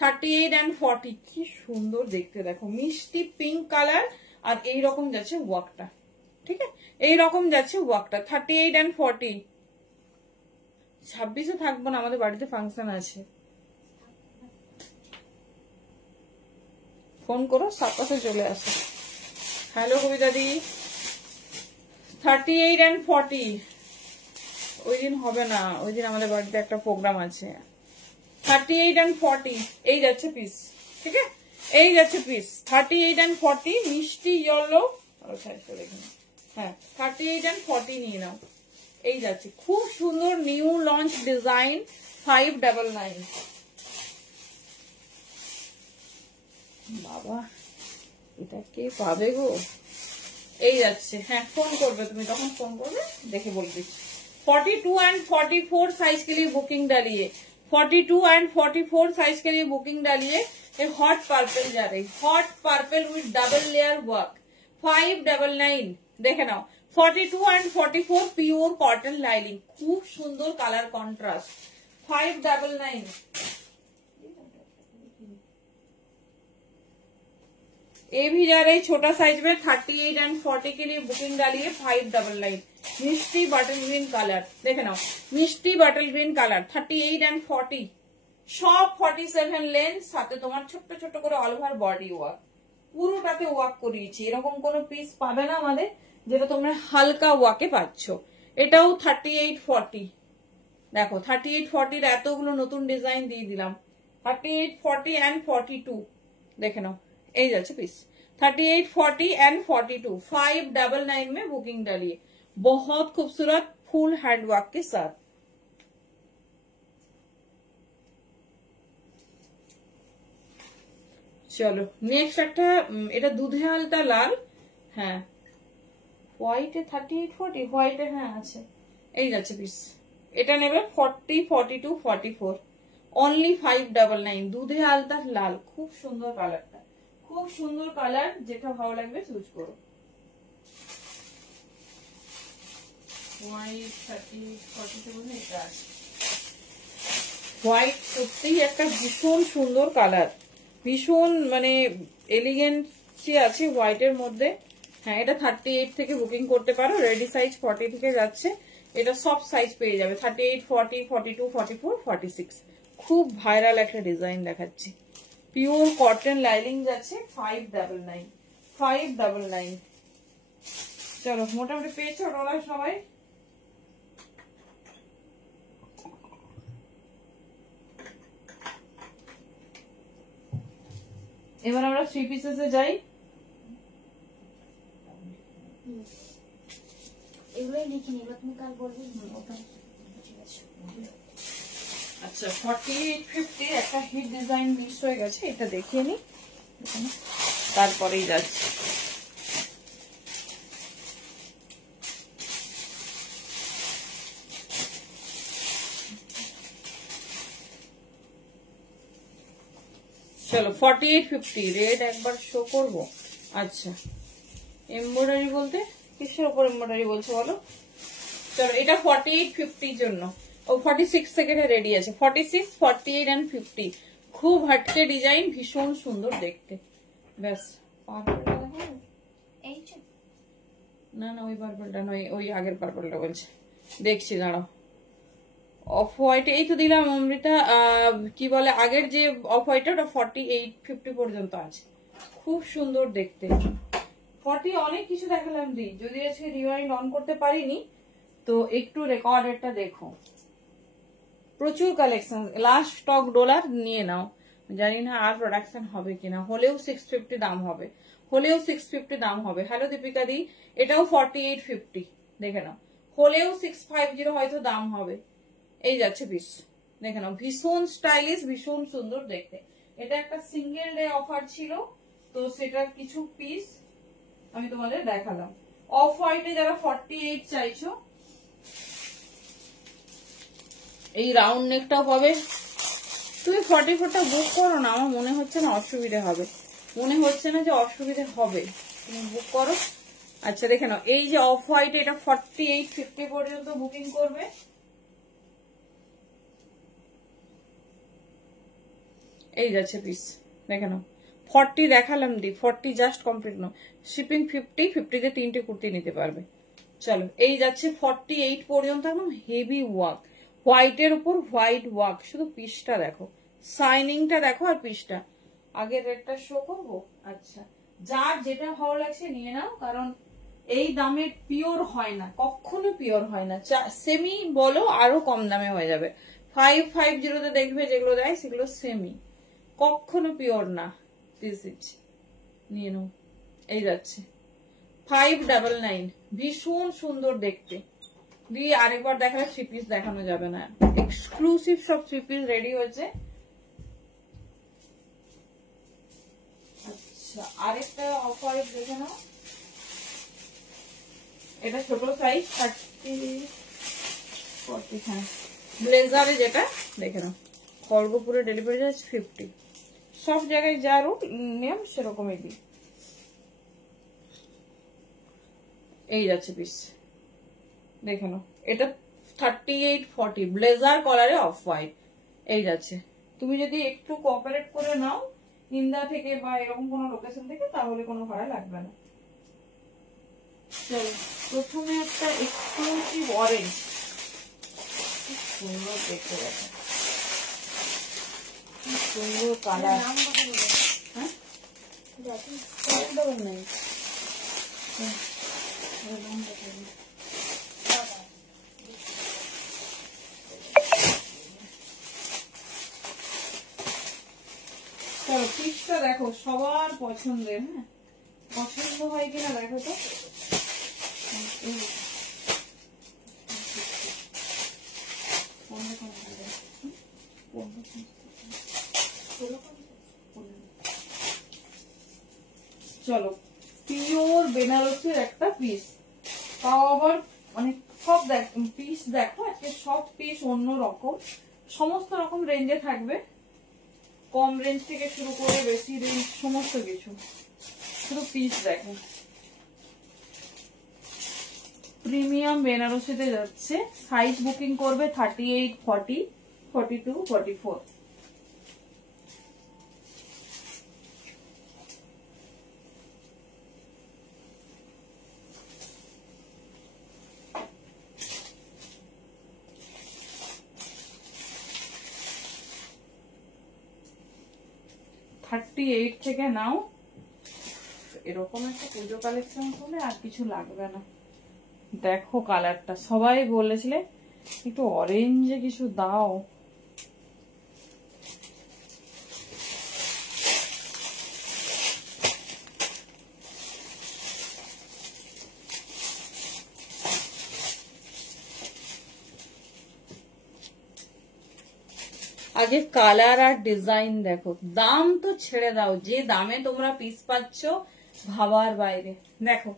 38 and 40 কি সুন্দর দেখতে, দেখো মিষ্টি পিঙ্ক কালার, আর এইরকম যাচ্ছে ওয়ার্কটা, ঠিক আছে এইরকম যাচ্ছে ওয়ার্কটা। 38 and 40। 26-এ থাকবো না, আমাদের বাড়িতে ফাংশন আছে, ফোন করো 7-এ চলে আসো। Hello Kabita the. 38 and 40 ওই দিন হবে না, ওই দিন আমাদের বাড়িতে একটা প্রোগ্রাম আছে। 38 and 40 এই যাচ্ছে পিস, ঠিক আছে এই যাচ্ছে পিস 38 and 40 মিষ্টি ইয়েলো। হ্যাঁ 38 and 40 নিয়ে নাও, এই যাচ্ছে খুব সুন্দর নিউ লঞ্চ ডিজাইন 599। বাবা এটা কে পাবে গো, এই যাচ্ছে। হ্যাঁ ফোন করবে তুমি, তখন ফোন করবে দেখে বলে দিচ্ছি। 42 and 44 साइज के लिए बुकिंग डालिए, 42 and 44 साइज के लिए बुकिंग डालिए। ये हॉट पर्पल जा रही, hot purple with double layer work 599 देखे नाओ। 42 and 44 प्योर कॉटन लाइनिंग, खूब सुंदर कलर कॉन्ट्रास्ट 599। ये भी जा रही छोटा साइज में 38 एंड 40 के लिए बुकिंग डालिए 599। मिष्टी बटल ग्रीन कलर देखे नाओ, मिष्टी बटल ग्रीन कलर 38 एंड 40 সব 47 লেন্থ, সাথে তোমার ছোট ছোট করে অল ওভার বডি ওয়ার্ক, পুরোটাতে ওয়ার্ক করিয়েছি। এরকম কোন পিস পাবে না আমাদের যেটা তোমরা হালকা ওয়ার্কে পাচ্ছ। এটাও 38-40 দেখো, 38-40 এতগুলো নতুন ডিজাইন দিয়ে দিলাম। 38-40 एंड 42 देखे नाओ, এই যাচ্ছে পিস 38-40 एंड 42 599 में बुकिंग डालिए। बहुत खूबसूरत फुल हैंड वर्क के साथ। চলো নেক্সট একটা, এটা দুধে আলতা লাল, হ্যাঁ হোয়াইটে 38-40 হোয়াইটে হ্যাঁ আছে, এই যাচ্ছে পিস। এটা নেবে 40, 42, 44 অনলি 599। দুধে আলতা লাল, খুব সুন্দর কালারটা, খুব সুন্দর কালার, যেটা ভালো লাগবে চুজ করো। হোয়াইট 30-40 এটা আছে। হোয়াইট সত্যিই একটা ভীষণ সুন্দর কালার, ভীষণ মানে এলিগেন্সি আছে হোয়াইটের মধ্যে। হ্যাঁ এটা 38 থেকে বুকিং করতে পারো, রেডি সাইজ 40 থেকে যাচ্ছে। এটা সব সাইজ পেয়ে যাবে 38, 40, 42, 44, 46। খুব ভাইরাল একটা ডিজাইন দেখাচ্ছি, পিওর কটন লাইনিং যাচ্ছে 599 599। চলো মোটামুটি পেয়েছো ডলার সবাই। এবার আমরা 3 পিসেসে যাই। এগুলোই লিখে নিব, তুমি কাল বলবে। আচ্ছা 40-50 একটা হিট ডিজাইন মিস হয়ে গেছে, এটা দেখিয়ে নি তারপরেই যাচ্ছে। চলো 48-50 রেড একবার শো করবো। আচ্ছা এমব্রয়ডারি বলতে কিসের উপর এমব্রয়ডারি বলছো বলো? চলো এটা 48-50 জন্য, ও 46 থেকে রেডি আছে। 46, 48 এন্ড 50 খুব হাটকে ডিজাইন, ভীষণ সুন্দর দেখতে। ব্যাস পার্পলটা দেখো, এই যে না না ওই পার্পলটা নয়, ওই আগের পার্পলটা বলছে, দেখছি দাঁড়াও। অফ হোয়াইট এই তো দিলাম অমৃতা, কি বলে আগের যে অফ হোয়াইট ওটা 48-50 পর্যন্ত আছে, খুব সুন্দর দেখতে। 40 অনেক কিছু দেখালাম দি, যদি আজকে রিওয়াইন্ড অন করতে পারিনি তো একটু রেকর্ডেরটা দেখো। প্রচুর কালেকশন, লাস্ট স্টক ডলার নিয়ে নাও, জানি না আর প্রোডাকশন হবে কিনা, হলেও 650 দাম হবে, হলেও 650 দাম হবে। হ্যালো দীপিকা দি, এটাও 48-50 দেখে নাও, হলেও 650 হয়তো দাম হবে। এই যাচ্ছে পিস দেখে নাও, ভীষণ স্টাইলিশ, ভীষণ সুন্দর দেখতে। এটা একটা সিঙ্গেল ডে অফার ছিল, তো সেটার কিছু পিস আমি তোমাদের দেখালাম। অফ হোয়াইটে যারা 48 চাইছো, এই রাউন্ড নেকটাও পাবে। তুমি 44টা বুক করো না, আমার মনে হচ্ছে না অসুবিধে হবে, মনে হচ্ছে না যে অসুবিধে হবে, তুমি বুক করো। আচ্ছা দেখে নাও, এই যে অফ হোয়াইট এটা 48-50 পর্যন্ত বুকিং করবে। এই যাচ্ছে পিস দেখে নাও, 40 দেখালাম দি, 40 জাস্ট কমপ্লিট নো, শিপিং 50, 50তে 3টে কুর্তি নিতে পারবে। চলো এই যাচ্ছে 48 পর্যন্ত, একদম হেভি ওয়ার্ক, হোয়াইটের উপর হোয়াইট ওয়ার্ক। শুধু পিসটা দেখো, শাইনিংটা দেখো, আর পিসটা আগের রেটটা শো করবো। আচ্ছা যার যেটা ভালো লাগছে নিয়ে নাও, কারণ এই দামে পিওর হয় না, কখনো পিওর হয় না। সেমি বলো আরো কম দামে হয়ে যাবে। 550তে দেখবে যেগুলো দেয় সেগুলো সেমি, কখনো পিওর না। নিয়ে নাও, এই যাচ্ছে 599, ভীষণ সুন্দর দেখতে। দিয়ে আরেকবার দেখালে 3 পিস দেখানো যাবে না, এক্সক্লুসিভ সব 3 পিস রেডি হয়েছে। আচ্ছা আরেকটা অফার দেখে নাও, এটা ছোট সাইজ 30-40, হ্যাঁ ব্লেজারে যেটা দেখে নাও, খড়গপুরে ডেলিভারি চার্জ 50, সব জায়গায় যা রুট নিয়ম সেরকমই দিই। এই যাচ্ছে পিস দেখে নাও, এটা 38-40 ব্লেজার কলারে অফ হোয়াইট। এই যাচ্ছে, তুমি যদি একটু কোঅপারেট করে নাও ইন্দা থেকে বা এরকম কোনো লোকেশন থেকে, তাহলে কোনো ভাড়া লাগবে না। চলো প্রথমে একটা এক্সক্লুসিভ অরেঞ্জ, সুন্দর দেখতে পাচ্ছি, সুন্দর কালার। হ্যাঁ চলো পিসটা দেখো, সবার পছন্দের। হ্যাঁ পছন্দ হয় কিনা দেখো তো। চলো পিওর বেনারসির একটা পিস, তাও আবার মানে সব পিস দেখো, আজকে সব পিস অন্য রকম, সমস্ত রকম রেঞ্জে থাকবে, কম রেঞ্জ থেকে শুরু করে বেশি রেঞ্জ, সমস্ত কিছু। শুধু পিস দেখো, প্রিমিয়াম বেনারসিতে যাচ্ছে। সাইজ বুকিং করবে 38, 40, 42, 44। থেকে নাও, এরকম একটা পুজো কালেকশন করলে আর কিছু লাগবে না। দেখো কালারটা, সবাই বলেছিলে একটু অরেঞ্জে কিছু দাও। আগে কালার আর ডিজাইন দেখো, দাম তো ছেড়ে দাও, যে দামে তোমরা পিস পাচ্ছ ভাবার বাইরে। দেখো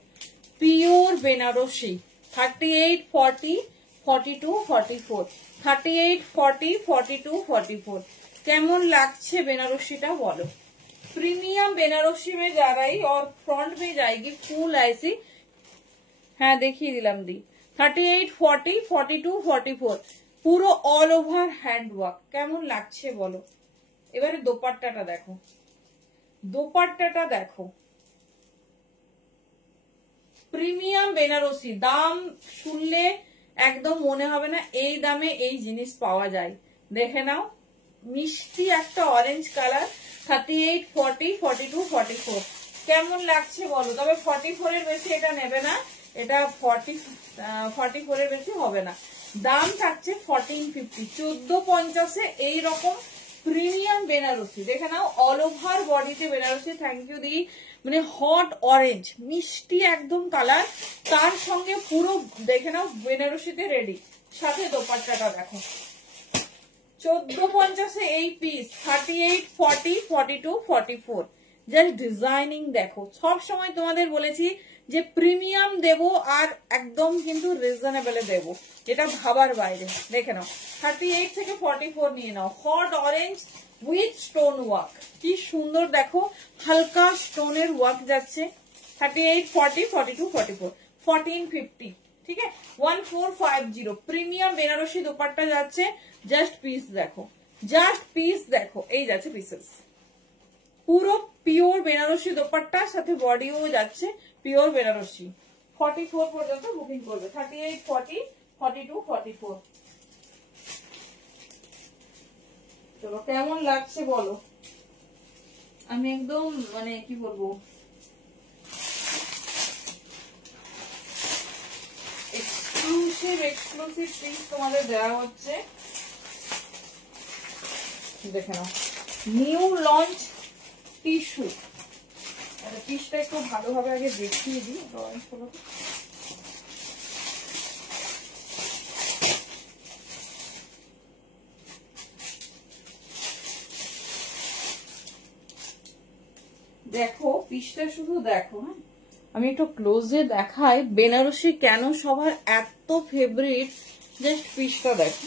পিওর বেনারসি, 38, 40, 42, 44, 38, 40, 42, 44। কেমন লাগছে বেনারসিটা বলো। प्रीमियम बेनारसी में जा रही और फ्रंट में जाएगी फुल ऐसी। हाँ देखिए दिलाम दी 38, 40, 42, 44 পুরো অল ওভার হ্যান্ড ওয়ার্ক। কেমন লাগছে বলো। এবারে দোপাট্টাটা দেখো, দোপাট্টাটা দেখো, প্রিমিয়াম বেনারসি। দাম শুনলে একদম মনে হবে না এই দামে এই জিনিস পাওয়া যায়। দেখে নাও, মিষ্টি একটা অরেঞ্জ কালার, 38, 40, 42, 44 কেমন লাগছে বলো। তবে 44 এর বেশি এটা নেবে না, এটা 44 এর বেশি হবে না। দাম থাকছে 1450, 1450 এইরকম প্রিমিয়াম বেনারসি। দেখে নাও অল ওভার বডিতে বেনারসি। থ্যাংক ইউ দি। মানে হট অরেঞ্জ মিষ্টি একদম কালার, তার সঙ্গে পুরো দেখে নাও বেনারসিতে রেডি। সাথে দোপাট্টাটা দেখো, 1450 এই পিস, 38, 40, 42, 44 জাস্ট ডিজাইনিং দেখো। সব সময় তোমাদের বলেছি যে প্রিমিয়াম দেব আর একদম কিন্তু রিজনেবল দেব, এটা ভাবার বাইরে। দেখে নাও 38 থেকে 44 নিয়ে নাও। Hot orange with stone work, কি সুন্দর দেখো, হালকা স্টোনের ওয়ার্ক যাচ্ছে। 38, 40, 42, 44 1450, ঠিক আছে 1450 প্রিমিয়াম বেনারসি দোপাট্টা যাচ্ছে। জাস্ট পিস দেখো, জাস্ট পিস দেখো, এই যাচ্ছে পিসেস। পুরো পিওর বেনারসি দোপাট্টার সাথে বডিও যাচ্ছে পিওর বেনারসি। 44 পর্যন্ত বুকিং করবে, 38, 40, 42, 44। চলো কেমন লাগছে বলো। আমি একদম মানে কি বলবো, এক্সক্লুসিভ পিস তোমাদের দেওয়া হচ্ছে। দেখে নাও নিউ লঞ্চ টিস্যু। পিসটা একটু ভালোভাবে আগে দেখিয়ে দিই। দেখো পিসটা শুধু দেখো। হ্যাঁ আমি একটু ক্লোজে দেখাই বেনারসি কেন সবার এত ফেভারিট। জাস্ট পিসটা দেখো,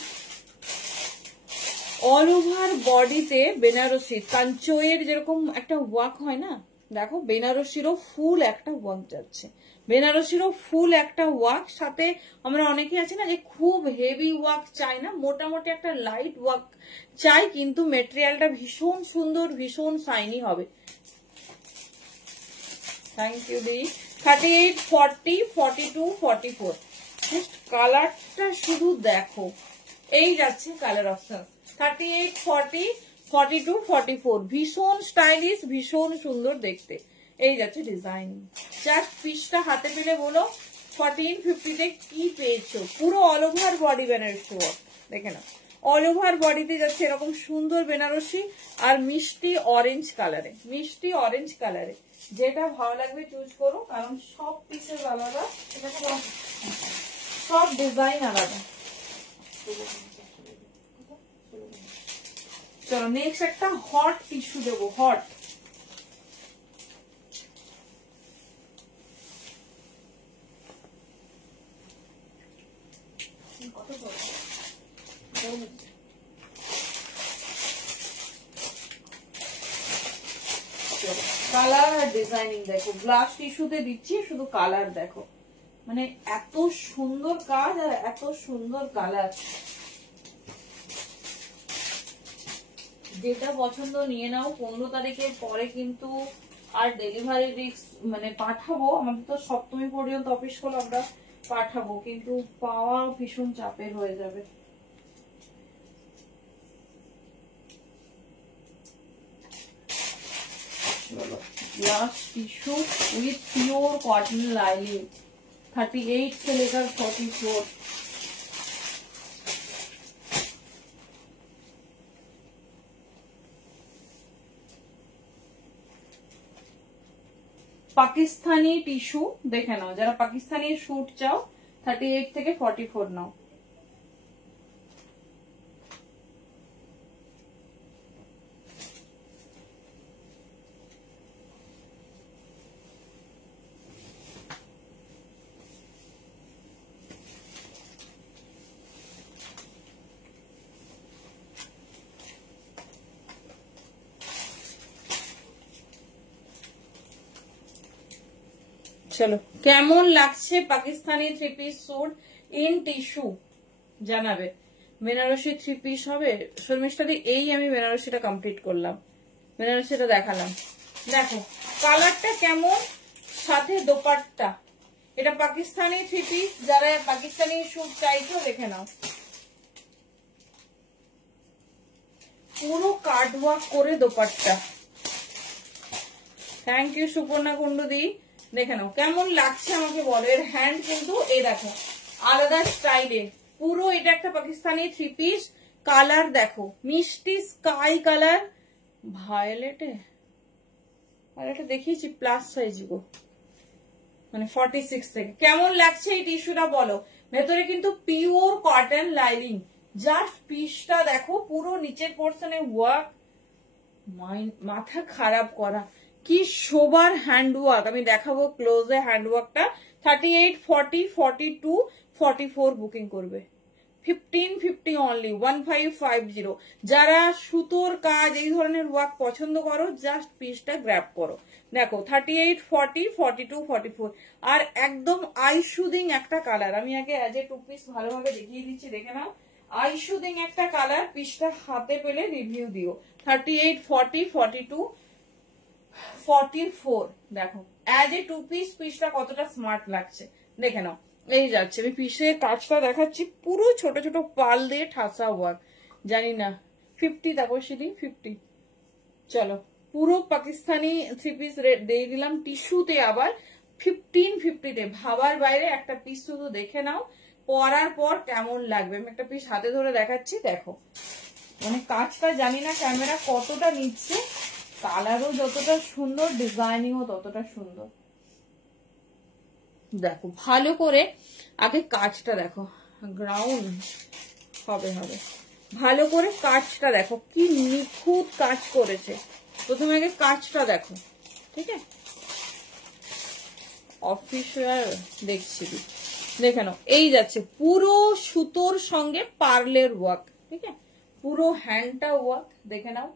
অল ওভার বডিতে বেনারসি কাঞ্চয়ের যেরকম একটা ওয়ার্ক হয় না, দেখো বেনারসিরও ফুল একটা ওয়ার্ক যাচ্ছে। বেনারসিরও ফুল একটা ওয়ার্ক, সাথে আমরা অনেকে আছি না যে খুব হেভি ওয়ার্ক চাই না, মোটামুটি একটা লাইট ওয়ার্ক চাই, কিন্তু মেটেরিয়ালটা ভীষণ সুন্দর, ভীষণ শাইনি হবে। Thank you the. 38, 40, 42, 44। জাস্ট কালারটা শুধু দেখো, এই যাচ্ছে কালার অপশন। 38, 40, 42, 44, ভীষণ স্টাইলিশ, ভীষণ সুন্দর দেখতে। এই যাচ্ছে ডিজাইন। জাস্ট পিসটা হাতে পেলে বলো 1450-তে কি পেয়েছো। পুরো all over body Benarasi work, দেখে নাও। অল ওভার বডিতে যাচ্ছে এরকম সুন্দর বেনারসি, আর মিষ্টি অরেঞ্জ কালারে, মিষ্টি অরেঞ্জ কালারে। যেটা ভালো লাগবে চুজ করো, কারণ সব পিসের আলাদা, সব ডিজাইন আলাদা। চলো নেক্সট একটা হট টিস্যু দেবো, হট। কালার আর ডিজাইনিং দেখো, গ্লাস টিস্যুতে দিচ্ছি, শুধু কালার দেখো, মানে এত সুন্দর কাজ আর এত সুন্দর কালার। যেটা পছন্দ নিয়ে নাও। 15 তারিখের পরে কিন্তু আর ডেলিভারি রিস্ক, মানে পাঠাবো, আমাদের তো সপ্তমী পর্যন্ত অফিস করলে আমরা পাঠাবো, কিন্তু পাওয়া ভীষণ চাপের হয়ে যাবে। Glass tissue with pure cotton lining 38 से लेकर 44। পাকিস্তানি টিস্যু দেখে নাও, যারা পাকিস্তানি শুট চাও 38 থেকে 44 নাও। চলো কেমন লাগছে Pakistani 3 piece suit in tissue জানাবে। বেনারসি 3 পিস হবে শর্মিষ্ঠাদি। এই আমি বেনারসিটা কমপ্লিট করলাম, বেনারসিটা দেখালাম। দেখো কালারটা কেমন, সাথে দোপাট্টা। এটা পাকিস্তানি 3 পিস, যারা পাকিস্তানি স্যুট চাইছো দেখে নাও। পুরো কাট ওয়ার্ক করে দোপাট্টা। থ্যাংক ইউ সুপর্ণা কুন্ডুদি। দেখে নাও কেমন লাগছে আমাকে বলো। এর হ্যান্ড কিন্তু এই দেখো আলাদা স্টাইলে, পুরো এটা একটা পাকিস্তানি 3 পিস। কালার দেখো মিষ্টি স্কাই কালার, ভায়োলেটে, আর এটা দেখিয়েছি প্লাস সাইজ গো, মানে 46 থেকে। কেমন লাগছে এই টিস্যুটা বলো। ভেতরে কিন্তু পিওর কটন লাইনিং। জাস্ট পিসটা দেখো, পুরো নিচের পোর্শনে ওয়ার্ক, মাথা খারাপ করা, কি শোবার হ্যান্ডওয়ার্ক। আমি দেখাবো ক্লোজে হ্যান্ডওয়ার্কটা। 38, 40, 42, 44 বুকিং করবে। 1550 অনলি, 1550। যারা সুতোর কাজ এই ধরনের ওয়ার্ক পছন্দ করো, জাস্ট পিসটা গ্র্যাব করো। দেখো 38, 40, 42, 44, আর একদম আই শুদিং একটা কালার। আমি আগে অ্যাজ এ 2 পিস ভালোভাবে দেখিয়ে দিচ্ছি, দেখে নাও। আই শুদিং একটা কালার, পিসটা হাতে পেলে রিভিউ দিও। 38, 40, 42, 44। দেখো অ্যাজ এ 2 পিস পিসটা কতটা স্মার্ট লাগছে দেখে নাও। এই যাচ্ছে, আমি পিসের কাজটা দেখাচ্ছি, পুরো ছোট ছোট পাল দিয়ে ঠাসা ওয়ার্ক। জানি না 50 দেখো সিঁড়ি 50। চলো পুরো পাকিস্তানি 3 পিস রেট দিয়ে দিলাম টিস্যুতে, আবার 1550-তে। ভাবার বাইরে। একটা পিস শুধু দেখে নাও, পরার পর কেমন লাগবে। আমি একটা পিস হাতে ধরে দেখাচ্ছি, দেখো মানে কাজটা জানি না ক্যামেরা কতটা নিচ্ছে। কালারও যতটা সুন্দর, ডিজাইনিংও ততটা সুন্দর। দেখো ভালো করে আগে কাজটা দেখো, গ্রাউন্ড হবে হবে। ভালো করে কাজটা দেখো, কি নিখুঁত কাজ করেছে। প্রথমে আগে কাজটা দেখো, ঠিক আছে। অফিসিয়াল দেখছি, দেখে নাও। এই যাচ্ছে পুরো সুতোর সঙ্গে পার্লের ওয়ার্ক, ঠিক আছে। পুরো হ্যান্ডটা ওয়ার্ক দেখে নাও।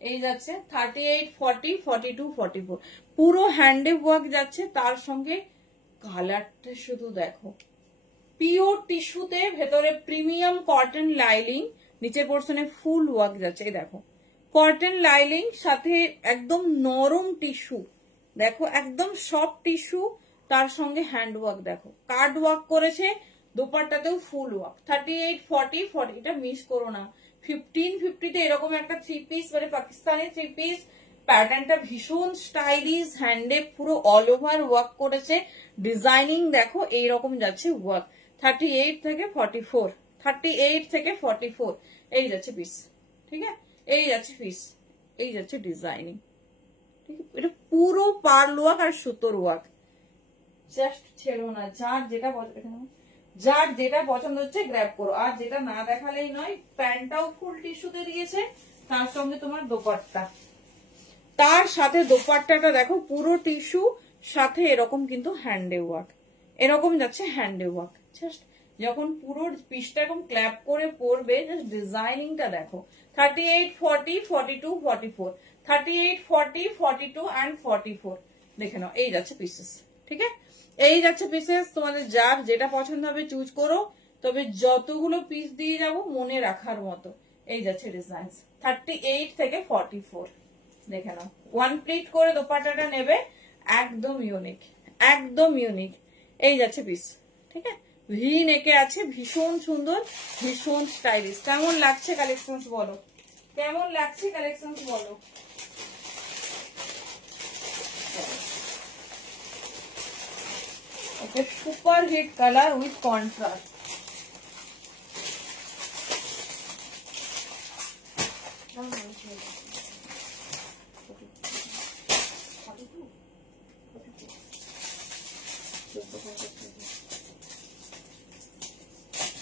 এই যাচ্ছে 38, 40, 42, 44, পুরো হ্যান্ডে ওয়ার্ক যাচ্ছে, তার সঙ্গে কালারটা শুধু দেখো, পিওর টিস্যুতে ভেতরে প্রিমিয়াম কটন লাইলিং, নিচের পোর্শনে ফুল ওয়ার্ক যাচ্ছে। এই দেখো কটন লাইলিং সাথে একদম নরম টিস্যু, দেখো একদম সফট টিস্যু, তার সঙ্গে হ্যান্ড ওয়ার্ক দেখো, কার্ড ওয়ার্ক করেছে, দোপাট্টাতেও ফুল ওয়ার্ক। 38, 40, 40 এটা মিস করো না। 1550 তে এরকম একটা 3 পিস, মানে পাকিস্তানি 3 পিস, প্যাটার্নটা ভীষণ স্টাইলিশ, হ্যান্ডে পুরো অল ওভার ওয়ার্ক করেছে, ডিজাইনিং দেখো এইরকম যাচ্ছে ওয়ার্ক। 38 থেকে 44, 38 থেকে 44 এই যাচ্ছে পিস, ঠিক আছে, এই যাচ্ছে পিস, এই যাচ্ছে ডিজাইনিং, ঠিক আছে। এটা পুরো পার্ল ওয়ার্ক আর সুতোর ওয়ার্ক, জাস্ট ছেড়ো না। যার যেটা পছন্দ হচ্ছে গ্র্যাব করো, আর যেটা না দেখালেই নয়। প্যান্টটাও ফুল টিস্যুতে দিয়েছে, তার সঙ্গে তোমার দোপাট্টা, তার সাথে দোপাট্টাটা দেখো পুরো টিস্যু, সাথে এরকম কিন্তু হ্যান্ডে ওয়ার্ক, এরকম যাচ্ছে হ্যান্ডে ওয়ার্ক। জাস্ট যখন পুরো পিসটা এরকম ক্ল্যাপ করে পরবে, জাস্ট ডিজাইনিংটা দেখো। 38, 40, 42, 44, 38, 40, 42 and 44 দেখে নাও, এই যাচ্ছে পিসেস, ঠিক আছে, এই যাচ্ছে পিসেস। তোমাদের যার যেটা পছন্দ হবে চুজ করো, তবে যতগুলো পিস দিয়ে যাবো মনে রাখার মতো। এই যাচ্ছে ডিজাইন। 38 থেকে 44 দেখে নাও, ওয়ান প্লিট করে দোপাট্টাটা নেবে, একদম ইউনিক, একদম ইউনিক। এই যাচ্ছে পিস, ঠিক আছে, ভি নেকে আছে, ভীষণ সুন্দর, ভীষণ স্টাইলিশ। কেমন লাগছে কালেকশন বলো, কেমন লাগছে কালেকশন বলো। Okay, super hit colour with contrast.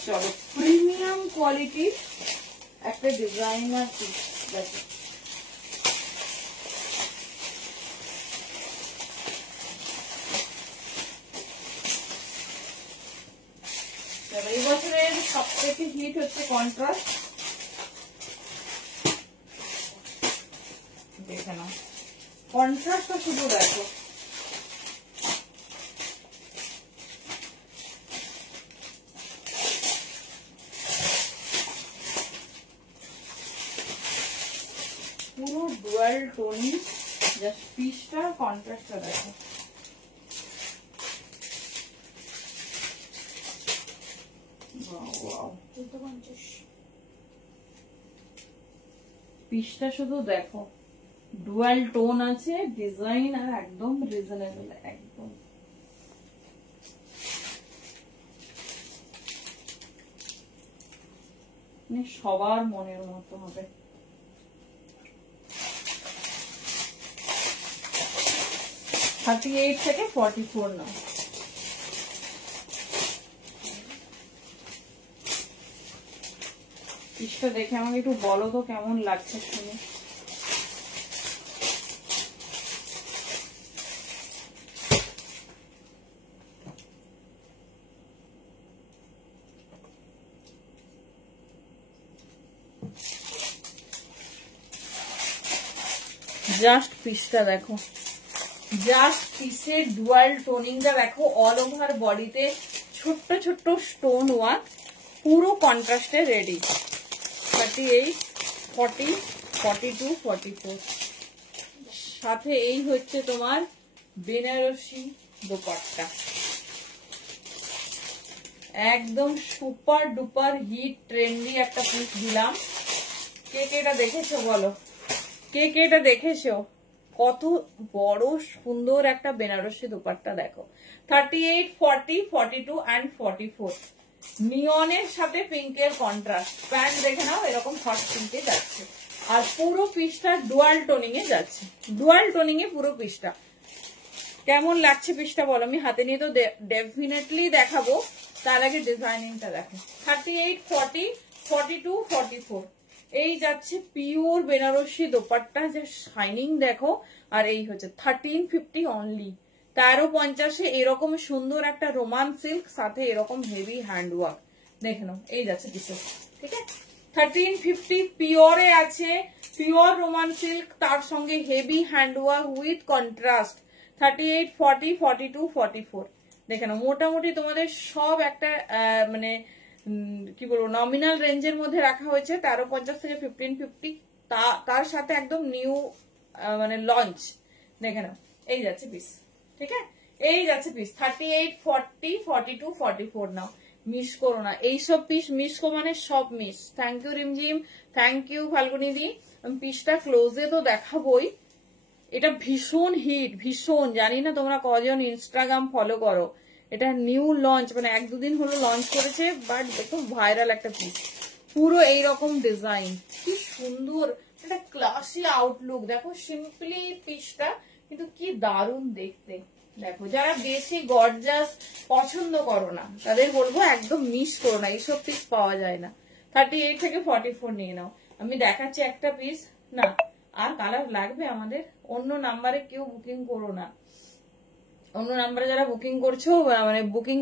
চলো, প্রিমিয়াম কোয়ালিটির একটা ডিজাইনার পিস দেখো, এই বছরের সব থেকে হিট হচ্ছে কন্ট্রাস্ট। দেখে নাও কন্ট্রাস্টটা শুধু দেখো, পুরো ডুয়াল টোনিং, জাস্ট পিসটা কন্ট্রাস্টটা দেখো। পিসটা শুধু দেখো, ডুয়াল টোন আছে, ডিজাইন আর একদম রিজনেবল, একদম সবার মনের মতো হবে। থার্টি 38 থেকে 44 নাও। পিসটা দেখে আমাকে একটু বলো তো কেমন লাগছে শুনে। জাস্ট পিসটা দেখো, জাস্ট পিসের ডুয়াল টোনিংটা দেখো, অল ওভার বডিতে ছোট্ট ছোট্ট স্টোন ওয়ার্ক, পুরো কন্ট্রাস্টে রেডি। 38, 40, 42, 44 সাথে এই হচ্ছে তোমার বেনারসি দোপাট্টা, একদম সুপার ডুপার হিট ট্রেন্ডি একটা পিস দিলাম। কে কে এটা দেখেছো বলো, কে কে এটা দেখেছো? কত বড় সুন্দর একটা বেনারসি দোপাট্টা দেখো। 38, 40, 42 and 44 নিয়নের সাথে পিঙ্কের কন্ট্রাস্ট। প্যান্ট দেখে নাও, এরকম হট পিঙ্কে যাচ্ছে, আর পুরো পিসটা ডুয়াল টোনিং এ যাচ্ছে, ডুয়াল টোনিং এ পুরো পিসটা। কেমন লাগছে পিসটা বলো, আমি হাতে নিয়ে তো ডেফিনেটলি দেখাবো, তার আগে ডিজাইনিংটা দেখো। 38, 40, 42, 44 এই যাচ্ছে পিওর বেনারসি দোপাট্টা, যা শাইনিং দেখো। আর এই হচ্ছে 1350 অনলি, 1350 এরকম সুন্দর একটা রোমান সিল্ক, সাথে এরকম হেভি হ্যান্ড ওয়ার্ক দেখে নাও। এই যাচ্ছে পিসেস, ঠিক আছে। 1350 পিওরে আছে, পিওর রোমান সিল্ক, তার সঙ্গে heavy hand work with contrast. 38, 40, 42, 44 দেখে নাও, মোটামুটি তোমাদের সব একটা মানে কি বলবো নমিনাল রেঞ্জের মধ্যে রাখা হয়েছে 1350 থেকে 1550, তার সাথে একদম নিউ মানে লঞ্চ। দেখে নাও এই যাচ্ছে পিস, ঠিক আছে, এই যাচ্ছে পিস 38, 40, 42, 44 নাও, মিস করো না এইসব পিস, মিস কো মানে সব miss. Thank you Rimjhim, thank you Falguni di. আমি পিসটা ক্লোজে তো দেখাবোই, এটা ভীষণ হিট, ভীষণ, জানি না তোমরা কজন ইনস্টাগ্রাম ফলো করো, এটা নিউ লঞ্চ, মানে 1-2 দিন হলো লঞ্চ করেছে, বাট দেখো ভাইরাল একটা পিস, পুরো এইরকম ডিজাইন, কি সুন্দর একটা ক্লাসি আউটলুক। দেখো সিম্পলি পিসটা কিন্তু কি দারুণ দেখতে। দেখো যারা বেশি গর্জাস পছন্দ করো না তাদের বলবো একদম মিস করো না, এইসব পিস পাওয়া যায় না। 38 থেকে 44 নিয়ে নাও। আমি দেখাচ্ছি একটা পিস, না আর কালার লাগবে আমাদের, অন্য নাম্বারে কেউ বুকিং করো না, অন্য নাম্বারে যারা বুকিং করছো মানে বুকিং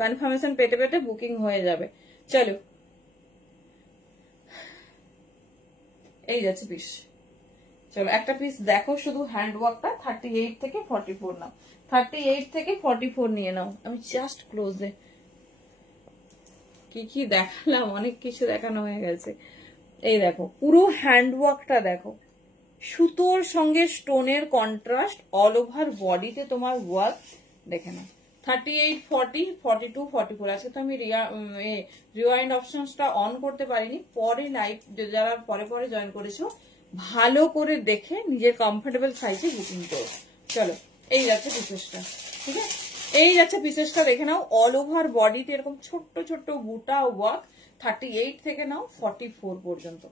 কনফার্মেশন পেতে পেতে বুকিং হয়ে যাবে। চলো এই যাচ্ছে পিস, চলো একটা পিস দেখো শুধু হ্যান্ডওয়ার্কটা। 38 থেকে 44 নাও, 38 থেকে 44 নিয়ে নাও। আমি জাস্ট ক্লোজে কি কি দেখালাম, অনেক কিছু দেখানো হয়ে গেছে। এই দেখো পুরো হ্যান্ডওয়ার্কটা দেখো, সুতোর সঙ্গে স্টোনের কন্ট্রাস্ট, অল ওভার বডিতে তোমার ওয়ার্ক। দেখে নাও 38, 40, 42, 44। আজকে তো আমি রিওয়াইন্ড অপশনসটা অন করতে পারিনি, পরে লাইভ যারা পরে পরে জয়েন করেছো ভালো করে দেখে নিজের কমফোর্টেবল সাইজে বুকিং করো। চলো এই যাচ্ছে পিসেসটা, ঠিক আছে, এই যাচ্ছে পিসেসটা দেখে নাও, অল ওভার বডিতে এরকম ছোট্ট ছোট্ট বুটা ওয়ার্ক। 38 থেকে নাও 44 পর্যন্ত,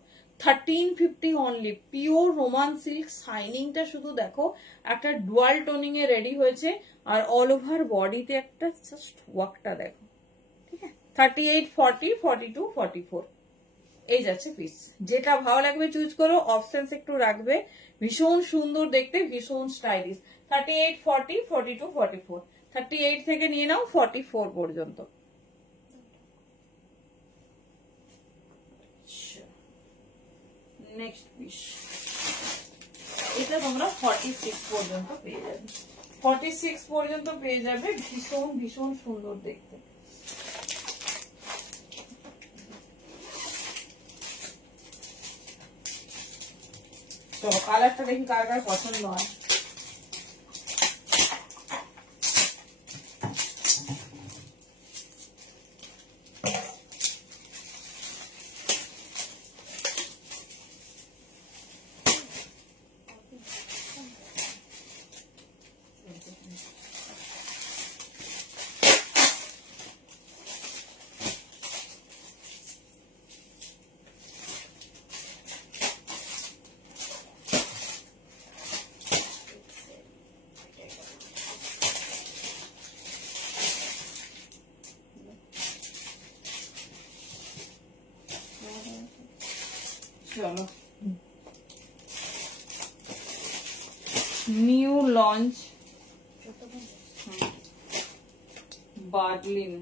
1350 অনলি, পিওর রোমান সিল্ক। শাইনিংটা শুধু দেখো, একটা ডুয়াল টোনিং এ রেডি হয়েছে, আর অল ওভার বডিতে একটা জাস্ট ওয়ার্কটা দেখো, ঠিক আছে। 38, 40, 42, 44 এই যাচ্ছে পিস। যেটা ভালো লাগবে চুজ করো, অপশনস একটু রাখবে, ভীষণ সুন্দর দেখতে, ভীষণ স্টাইলিশ। 38, 40, 42, 44, 38 থেকে নিয়ে নাও 44 পর্যন্ত। নেক্সট পিস, এটা তোমরা 46 পর্যন্ত পেয়ে যাবে, 46 পর্যন্ত পেয়ে যাবে, ভীষণ ভীষণ সুন্দর দেখতে। তো কালারটা দেখি কার কার পছন্দ হয়। চলো নিউ লঞ্চ বার্লিন,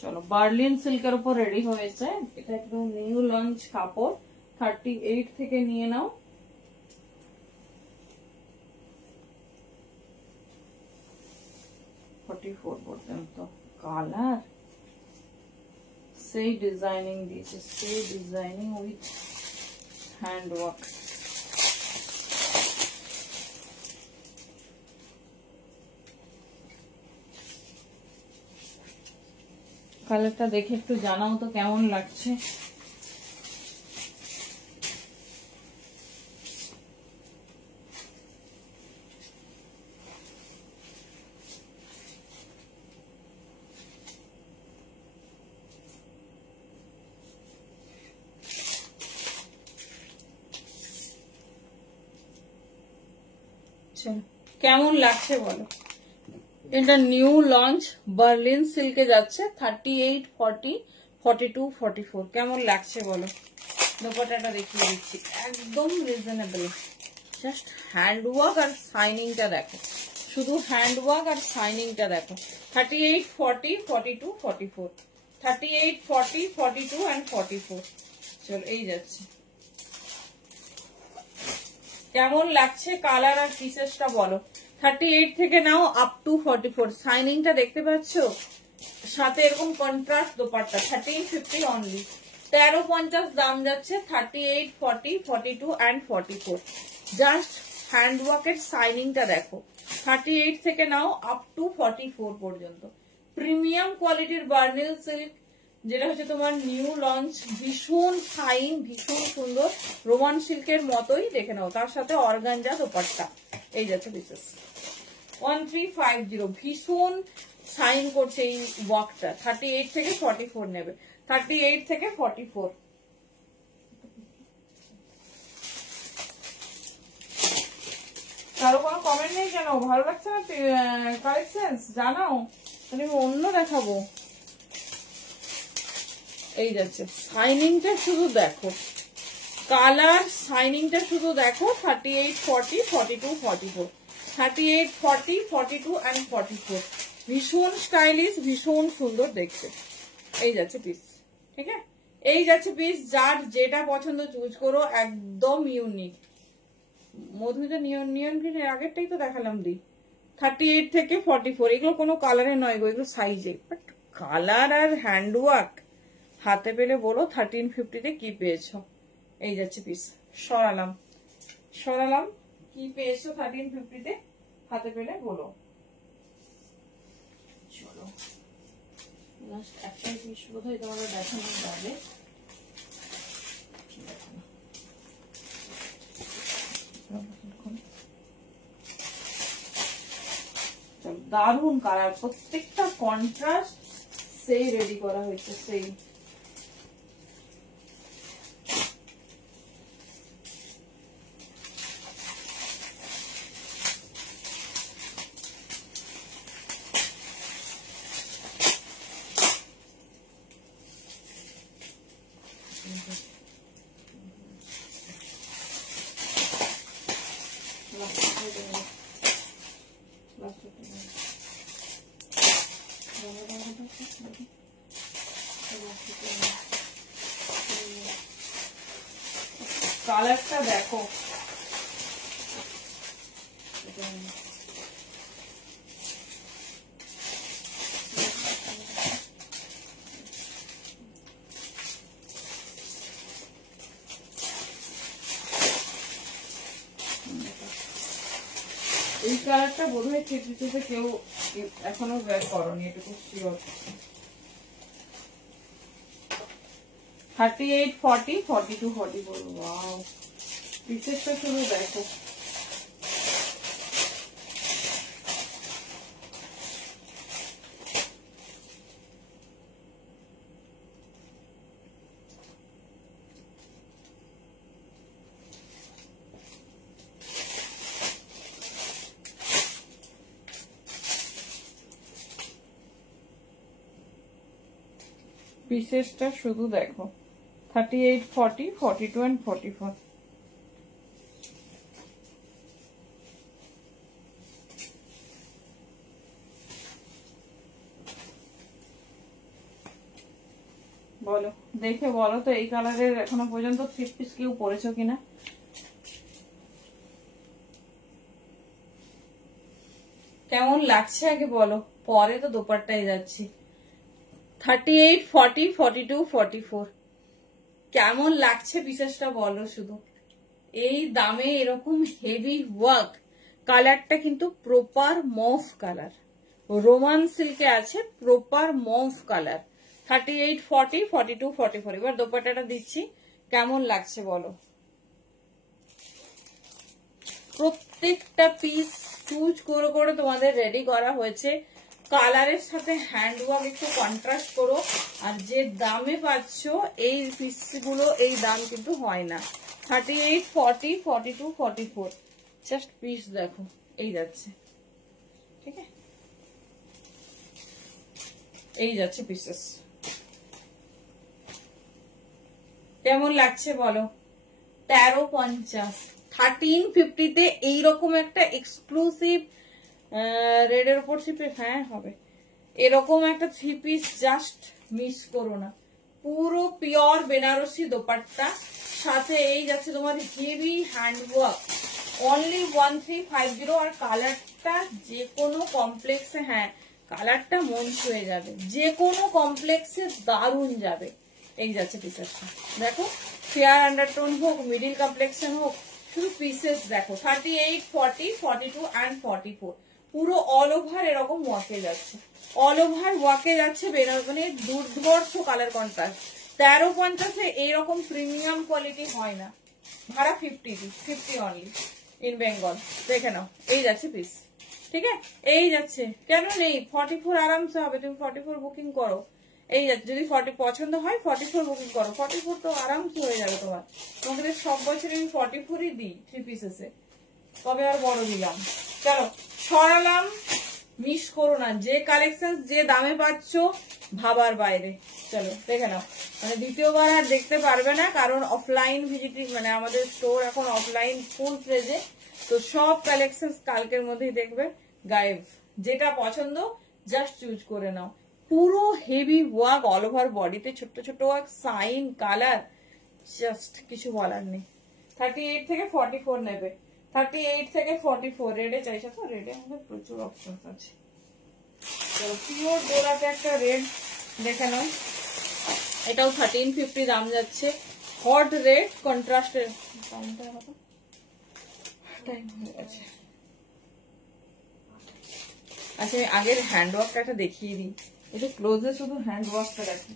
চলো বার্লিন সিল্কের উপর রেডি হয়েছে, এটা একদম নিউ লঞ্চ কাপড়। 38 থেকে নিয়ে নাও, 44 পর্যন্ত। কালার সেই ডিজাইনিং দিয়েছে, সেই ডিজাইনিং উইথ হ্যান্ডওয়ার্ক। কালারটা দেখে একটু জানাও তো কেমন লাগছে। কেমন লাগছে বলো। এটা নিউ লঞ্চ বার্লিন সিল্কে যাচ্ছে, 38, 40, 42, 44 কেমন লাগছে বলো। দোপাট্টাটা দেখিয়ে দিচ্ছি, একদম রিজনেবল, জাস্ট হ্যান্ডওয়ার্ক আর শাইনিংটা দেখো, শুধু হ্যান্ডওয়ার্ক আর শাইনিংটা দেখো। 38, 40, 42, 44, 38, 40, 42 and 44। চলো এই যাচ্ছে, কেমন লাগছে কালার আর পিসেসটা বলো। 38 থেকে নাও আপ টু 44। সাইনিংটা দেখতে পাচ্ছ, সাথে এরকম কন্ট্রাস্ট দোপাট্টা। 1350 অনলি। 1350 দাম যাচ্ছে। 38, 40, 42 and 44। জাস্ট হ্যান্ডওয়ার্কের সাইনিংটা দেখো। 38 থেকে নাও আপ টু 44 পর্যন্ত। প্রিমিয়াম কোয়ালিটির বার্নিল সিল্ক, যেটা হচ্ছে তোমার নিউ লঞ্চ। ভীষণ ফাইন, ভীষণ সুন্দর, রোমান সিল্কের মতোই দেখে নাও। তার সাথে অর্গানজা দোপাট্টা। এই যাচ্ছে বিশেষ 1350। ভীষণ সাইন করছে এই ওয়ার্কটা। 38 থেকে 44 নেবে। 38 থেকে 44। কারো কোনো কমেন্ট নেই কেন? ভালো লাগছে না কালেকশন? জানাও, আমি অন্য দেখাবো। এই যাচ্ছে সাইনিংটা শুধু দেখো, কালার সাইনিংটা শুধু দেখো। 38, 40, 42, 44। 38, 40, 42 and 44। ভীষণ স্টাইলিশ, ভীষণ সুন্দর দেখতে। এই যাচ্ছে পিস, ঠিক আছে? এই যাচ্ছে পিস। যার যেটা পছন্দ চুজ করো, একদম ইউনিক। মধুটা নিয়ন নিয়ন গ্রিনের আগেরটাই তো দেখালাম দি। 38 থেকে 44। এগুলো কোনো কালারে নয় গো, এগুলো সাইজে। বাট কালার আর হ্যান্ডওয়ার্ক হাতে পেলে বলো 1350-তে কি পেয়েছো। এই যাচ্ছে পিস। সরালাম কি পেয়েছো 1350-তে হাতে পেলে বলো। চলো লাস্ট একটাই পিস বোধহয় তোমাদের দেখানো যাবে। দারুন কালার, প্রত্যেকটা কন্ট্রাস্ট সেই রেডি করা হয়েছে, সেই। কালারটা দেখো, এই কালারটা বোধহয় চিত্রিতে কেউ এখনো ব্যাক করনি, এটুকু শিওর। 38, 40, 42, 44। ওয়াও, পিসেসটা শুধু দেখো। পিসেসটা শুধু দেখো। 38, 40, 42 and 44। বলো, দেখে বলো তো এই কালারের এখনো পর্যন্ত 3 পিস কেউ পরেছো কিনা। কেমন লাগছে আগে বলো, পরে তো দোপাট্টায় যাচ্ছি। 38, 40, 42, 44। কেমন লাগছে পিসেসটা বলো শুধু। এই দামে এরকম হেভি ওয়ার্ক, কালারটা কিন্তু প্রপার মফ কালার, রোমান সিল্কে আছে, প্রপার মফ কালার। 38, 40, 42, 44। এবার দোপাট্টাটা দিচ্ছি, কেমন লাগছে বলো। প্রত্যেকটা পিস চুজ করে করে তোমাদের রেডি করা হয়েছে। কালারের সাথে হ্যান্ডওয়ার্ক একটু কন্ট্রাস্ট করো। আর যে দামে পাচ্ছ এই পিসগুলো, এই দাম কিন্তু হয় না। 38, 40, 42, 44। জাস্ট পিস দেখো, এই যাচ্ছে, ঠিক আছে? এই যাচ্ছে পিসেস। কেমন লাগছে বলো। 1350। 1350-তে এইরকম একটা এক্সক্লুসিভ রেডের উপর হ্যাঁ হবে, এরকম একটা 3 পিস জাস্ট মিস করো না। পুরো পিওর বেনারসি দোপাট্টা, সাথে এই যাচ্ছে তোমার হেভি হ্যান্ডওয়ার্ক। অনলি 1350। আর কালার প্রত্যেকটা যে কোনো কমপ্লেক্সে, হ্যাঁ কালারটা মন ছুঁয়ে যাবে, যে কোনো কমপ্লেক্সে দারুণ যাবে। এই যাচ্ছে পিসেসটা দেখো, ফেয়ার আন্ডারটোন হোক, মিডিল কমপ্লেক্সন হোক, শুধু পিসেস দেখো 38, 40, 42 and 44 পুরো অল ওভার এরকম ওয়াকে যাচ্ছে, অল ওভার ওয়াকে যাচ্ছে। মানে দুর্ধর্ষ কালার কন্ট্রাস্ট। 1350 এইরকম প্রিমিয়াম কোয়ালিটি হয় না। ভাড়া 50 অনলি ইন বেঙ্গল। দেখে নাও, এই যাচ্ছে পিস, ঠিক আছে? এই যাচ্ছে, কেন নেই? 44 আরামসে হবে, তুমি 44 বুকিং করো। এই যাচ্ছে, যদি 40 পছন্দ হয় 44 বুকিং করো, 44 তো আরামসে হয়ে যাবে তোমার। তোমাকে সব বছর আমি 44ই দিই 3 পিসেসে, তবে আর বড় দিলাম। চলো সরালাম, মিস করো না। যে কালেকশন যে দামে পাচ্ছ ভাবার বাইরে। চলো দেখে নাও, মানে দ্বিতীয়বার আর দেখতে পারবে না, কারণ অফলাইন ভিজিটিং, মানে আমাদের স্টোর এখন অফলাইন ফুল ফ্রেজে। তো সব কালেকশন কালকের মধ্যেই দেখবে গায়েব। যেটা পছন্দ জাস্ট চুজ করে নাও। পুরো হেভি ওয়ার্ক, অল ওভার বডিতে ছোট্ট ছোট্ট ওয়ার্ক, সাইন কালার, জাস্ট কিছু বলার নেই। 38 থেকে 44 নেবে, 38 থেকে 44 রেডে চাইছো তো? রেডে আমাদের প্রচুর অপশন আছে। পিওর ডোরাতে একটা রেড দেখে নাও, এটাও 1350 দাম যাচ্ছে। হট রেড কন্ট্রাস্টের টাইম হয়ে গেছে। আচ্ছা আমি আগের হ্যান্ড ওয়ার্কটা দেখিয়ে দিই, একটু ক্লোজে শুধু হ্যান্ড ওয়ার্কটা দেখি।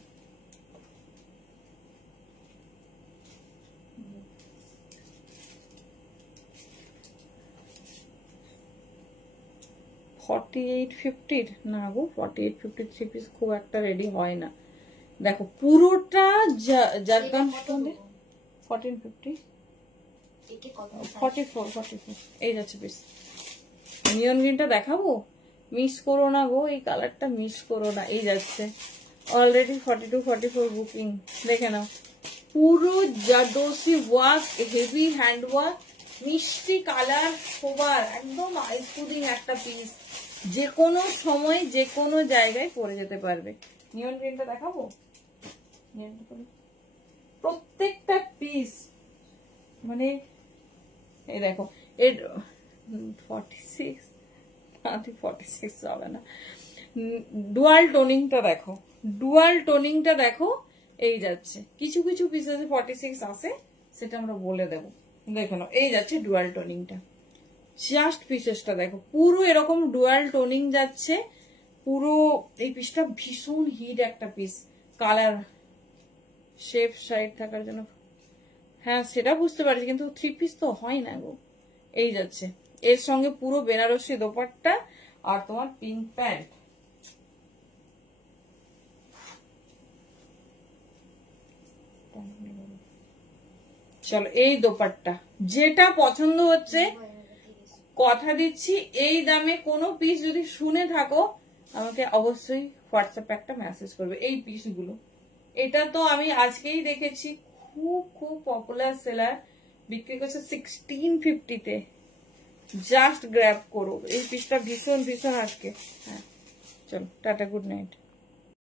$48.50 না গো, 48.50 থ্রি পিস খুব একটা রেডি হয় না। দেখো পুরোটা জারকান 1450, 44 এই যাচ্ছে পিস। নিয়ন গ্রিনটা দেখাবো, মিস করো না গো, এই কালারটা মিস করো না। এই যাচ্ছে অলরেডি 42-44 বুকিং। দেখে নাও, পুরো জাদোসি ওয়ার্ক, হেভি হ্যান্ড ওয়ার্ক, মিষ্টি কালার, সবার একদম আইস পুডিং একটা পিস। যে কোনো সময় যে কোনো জায়গায় পরে যেতে পারবে। নিয়ন গ্রিনটা দেখাবো, প্রত্যেকটা পিস মানে এই দেখো, এর 46 হবে না। ডুয়াল টোনিংটা দেখো, ডুয়াল টোনিংটা দেখো। এই যাচ্ছে, কিছু কিছু পিসেস 46 আছে, সেটা আমরা বলে দেবো। দেখো না, এই যাচ্ছে ডুয়াল টোনিংটা। জাস্ট পিসেসটা দেখো, পুরো এরকম ডুয়াল টোনিং যাচ্ছে পুরো। এই পিসটা ভীষণ হিট একটা পিস, কালার শেপ সাইড থাকার জন্য, হ্যাঁ সেটা বুঝতে পারছি, কিন্তু 3 পিস তো হয় না গো। এই যাচ্ছে, এর সঙ্গে পুরো বেনারসি দোপাট্টা আর তোমার পিঙ্ক প্যান্ট। চলো এই দোপাট্টা, যেটা পছন্দ হচ্ছে কথা দিচ্ছি, এই দামে কোনো পিস যদি শুনে থাকো আমাকে অবশ্যই হোয়াটসঅ্যাপে একটা মেসেজ করবে। এই পিসগুলো, এটা তো আমি আজকেই দেখেছি, খুব খুব পপুলার সেলার, বিক্রি করছে 1650-তে। জাস্ট গ্র্যাব করো এই পিসটা, ভীষণ ভীষণ আজকে। হ্যাঁ চলো টাটা, গুড নাইট।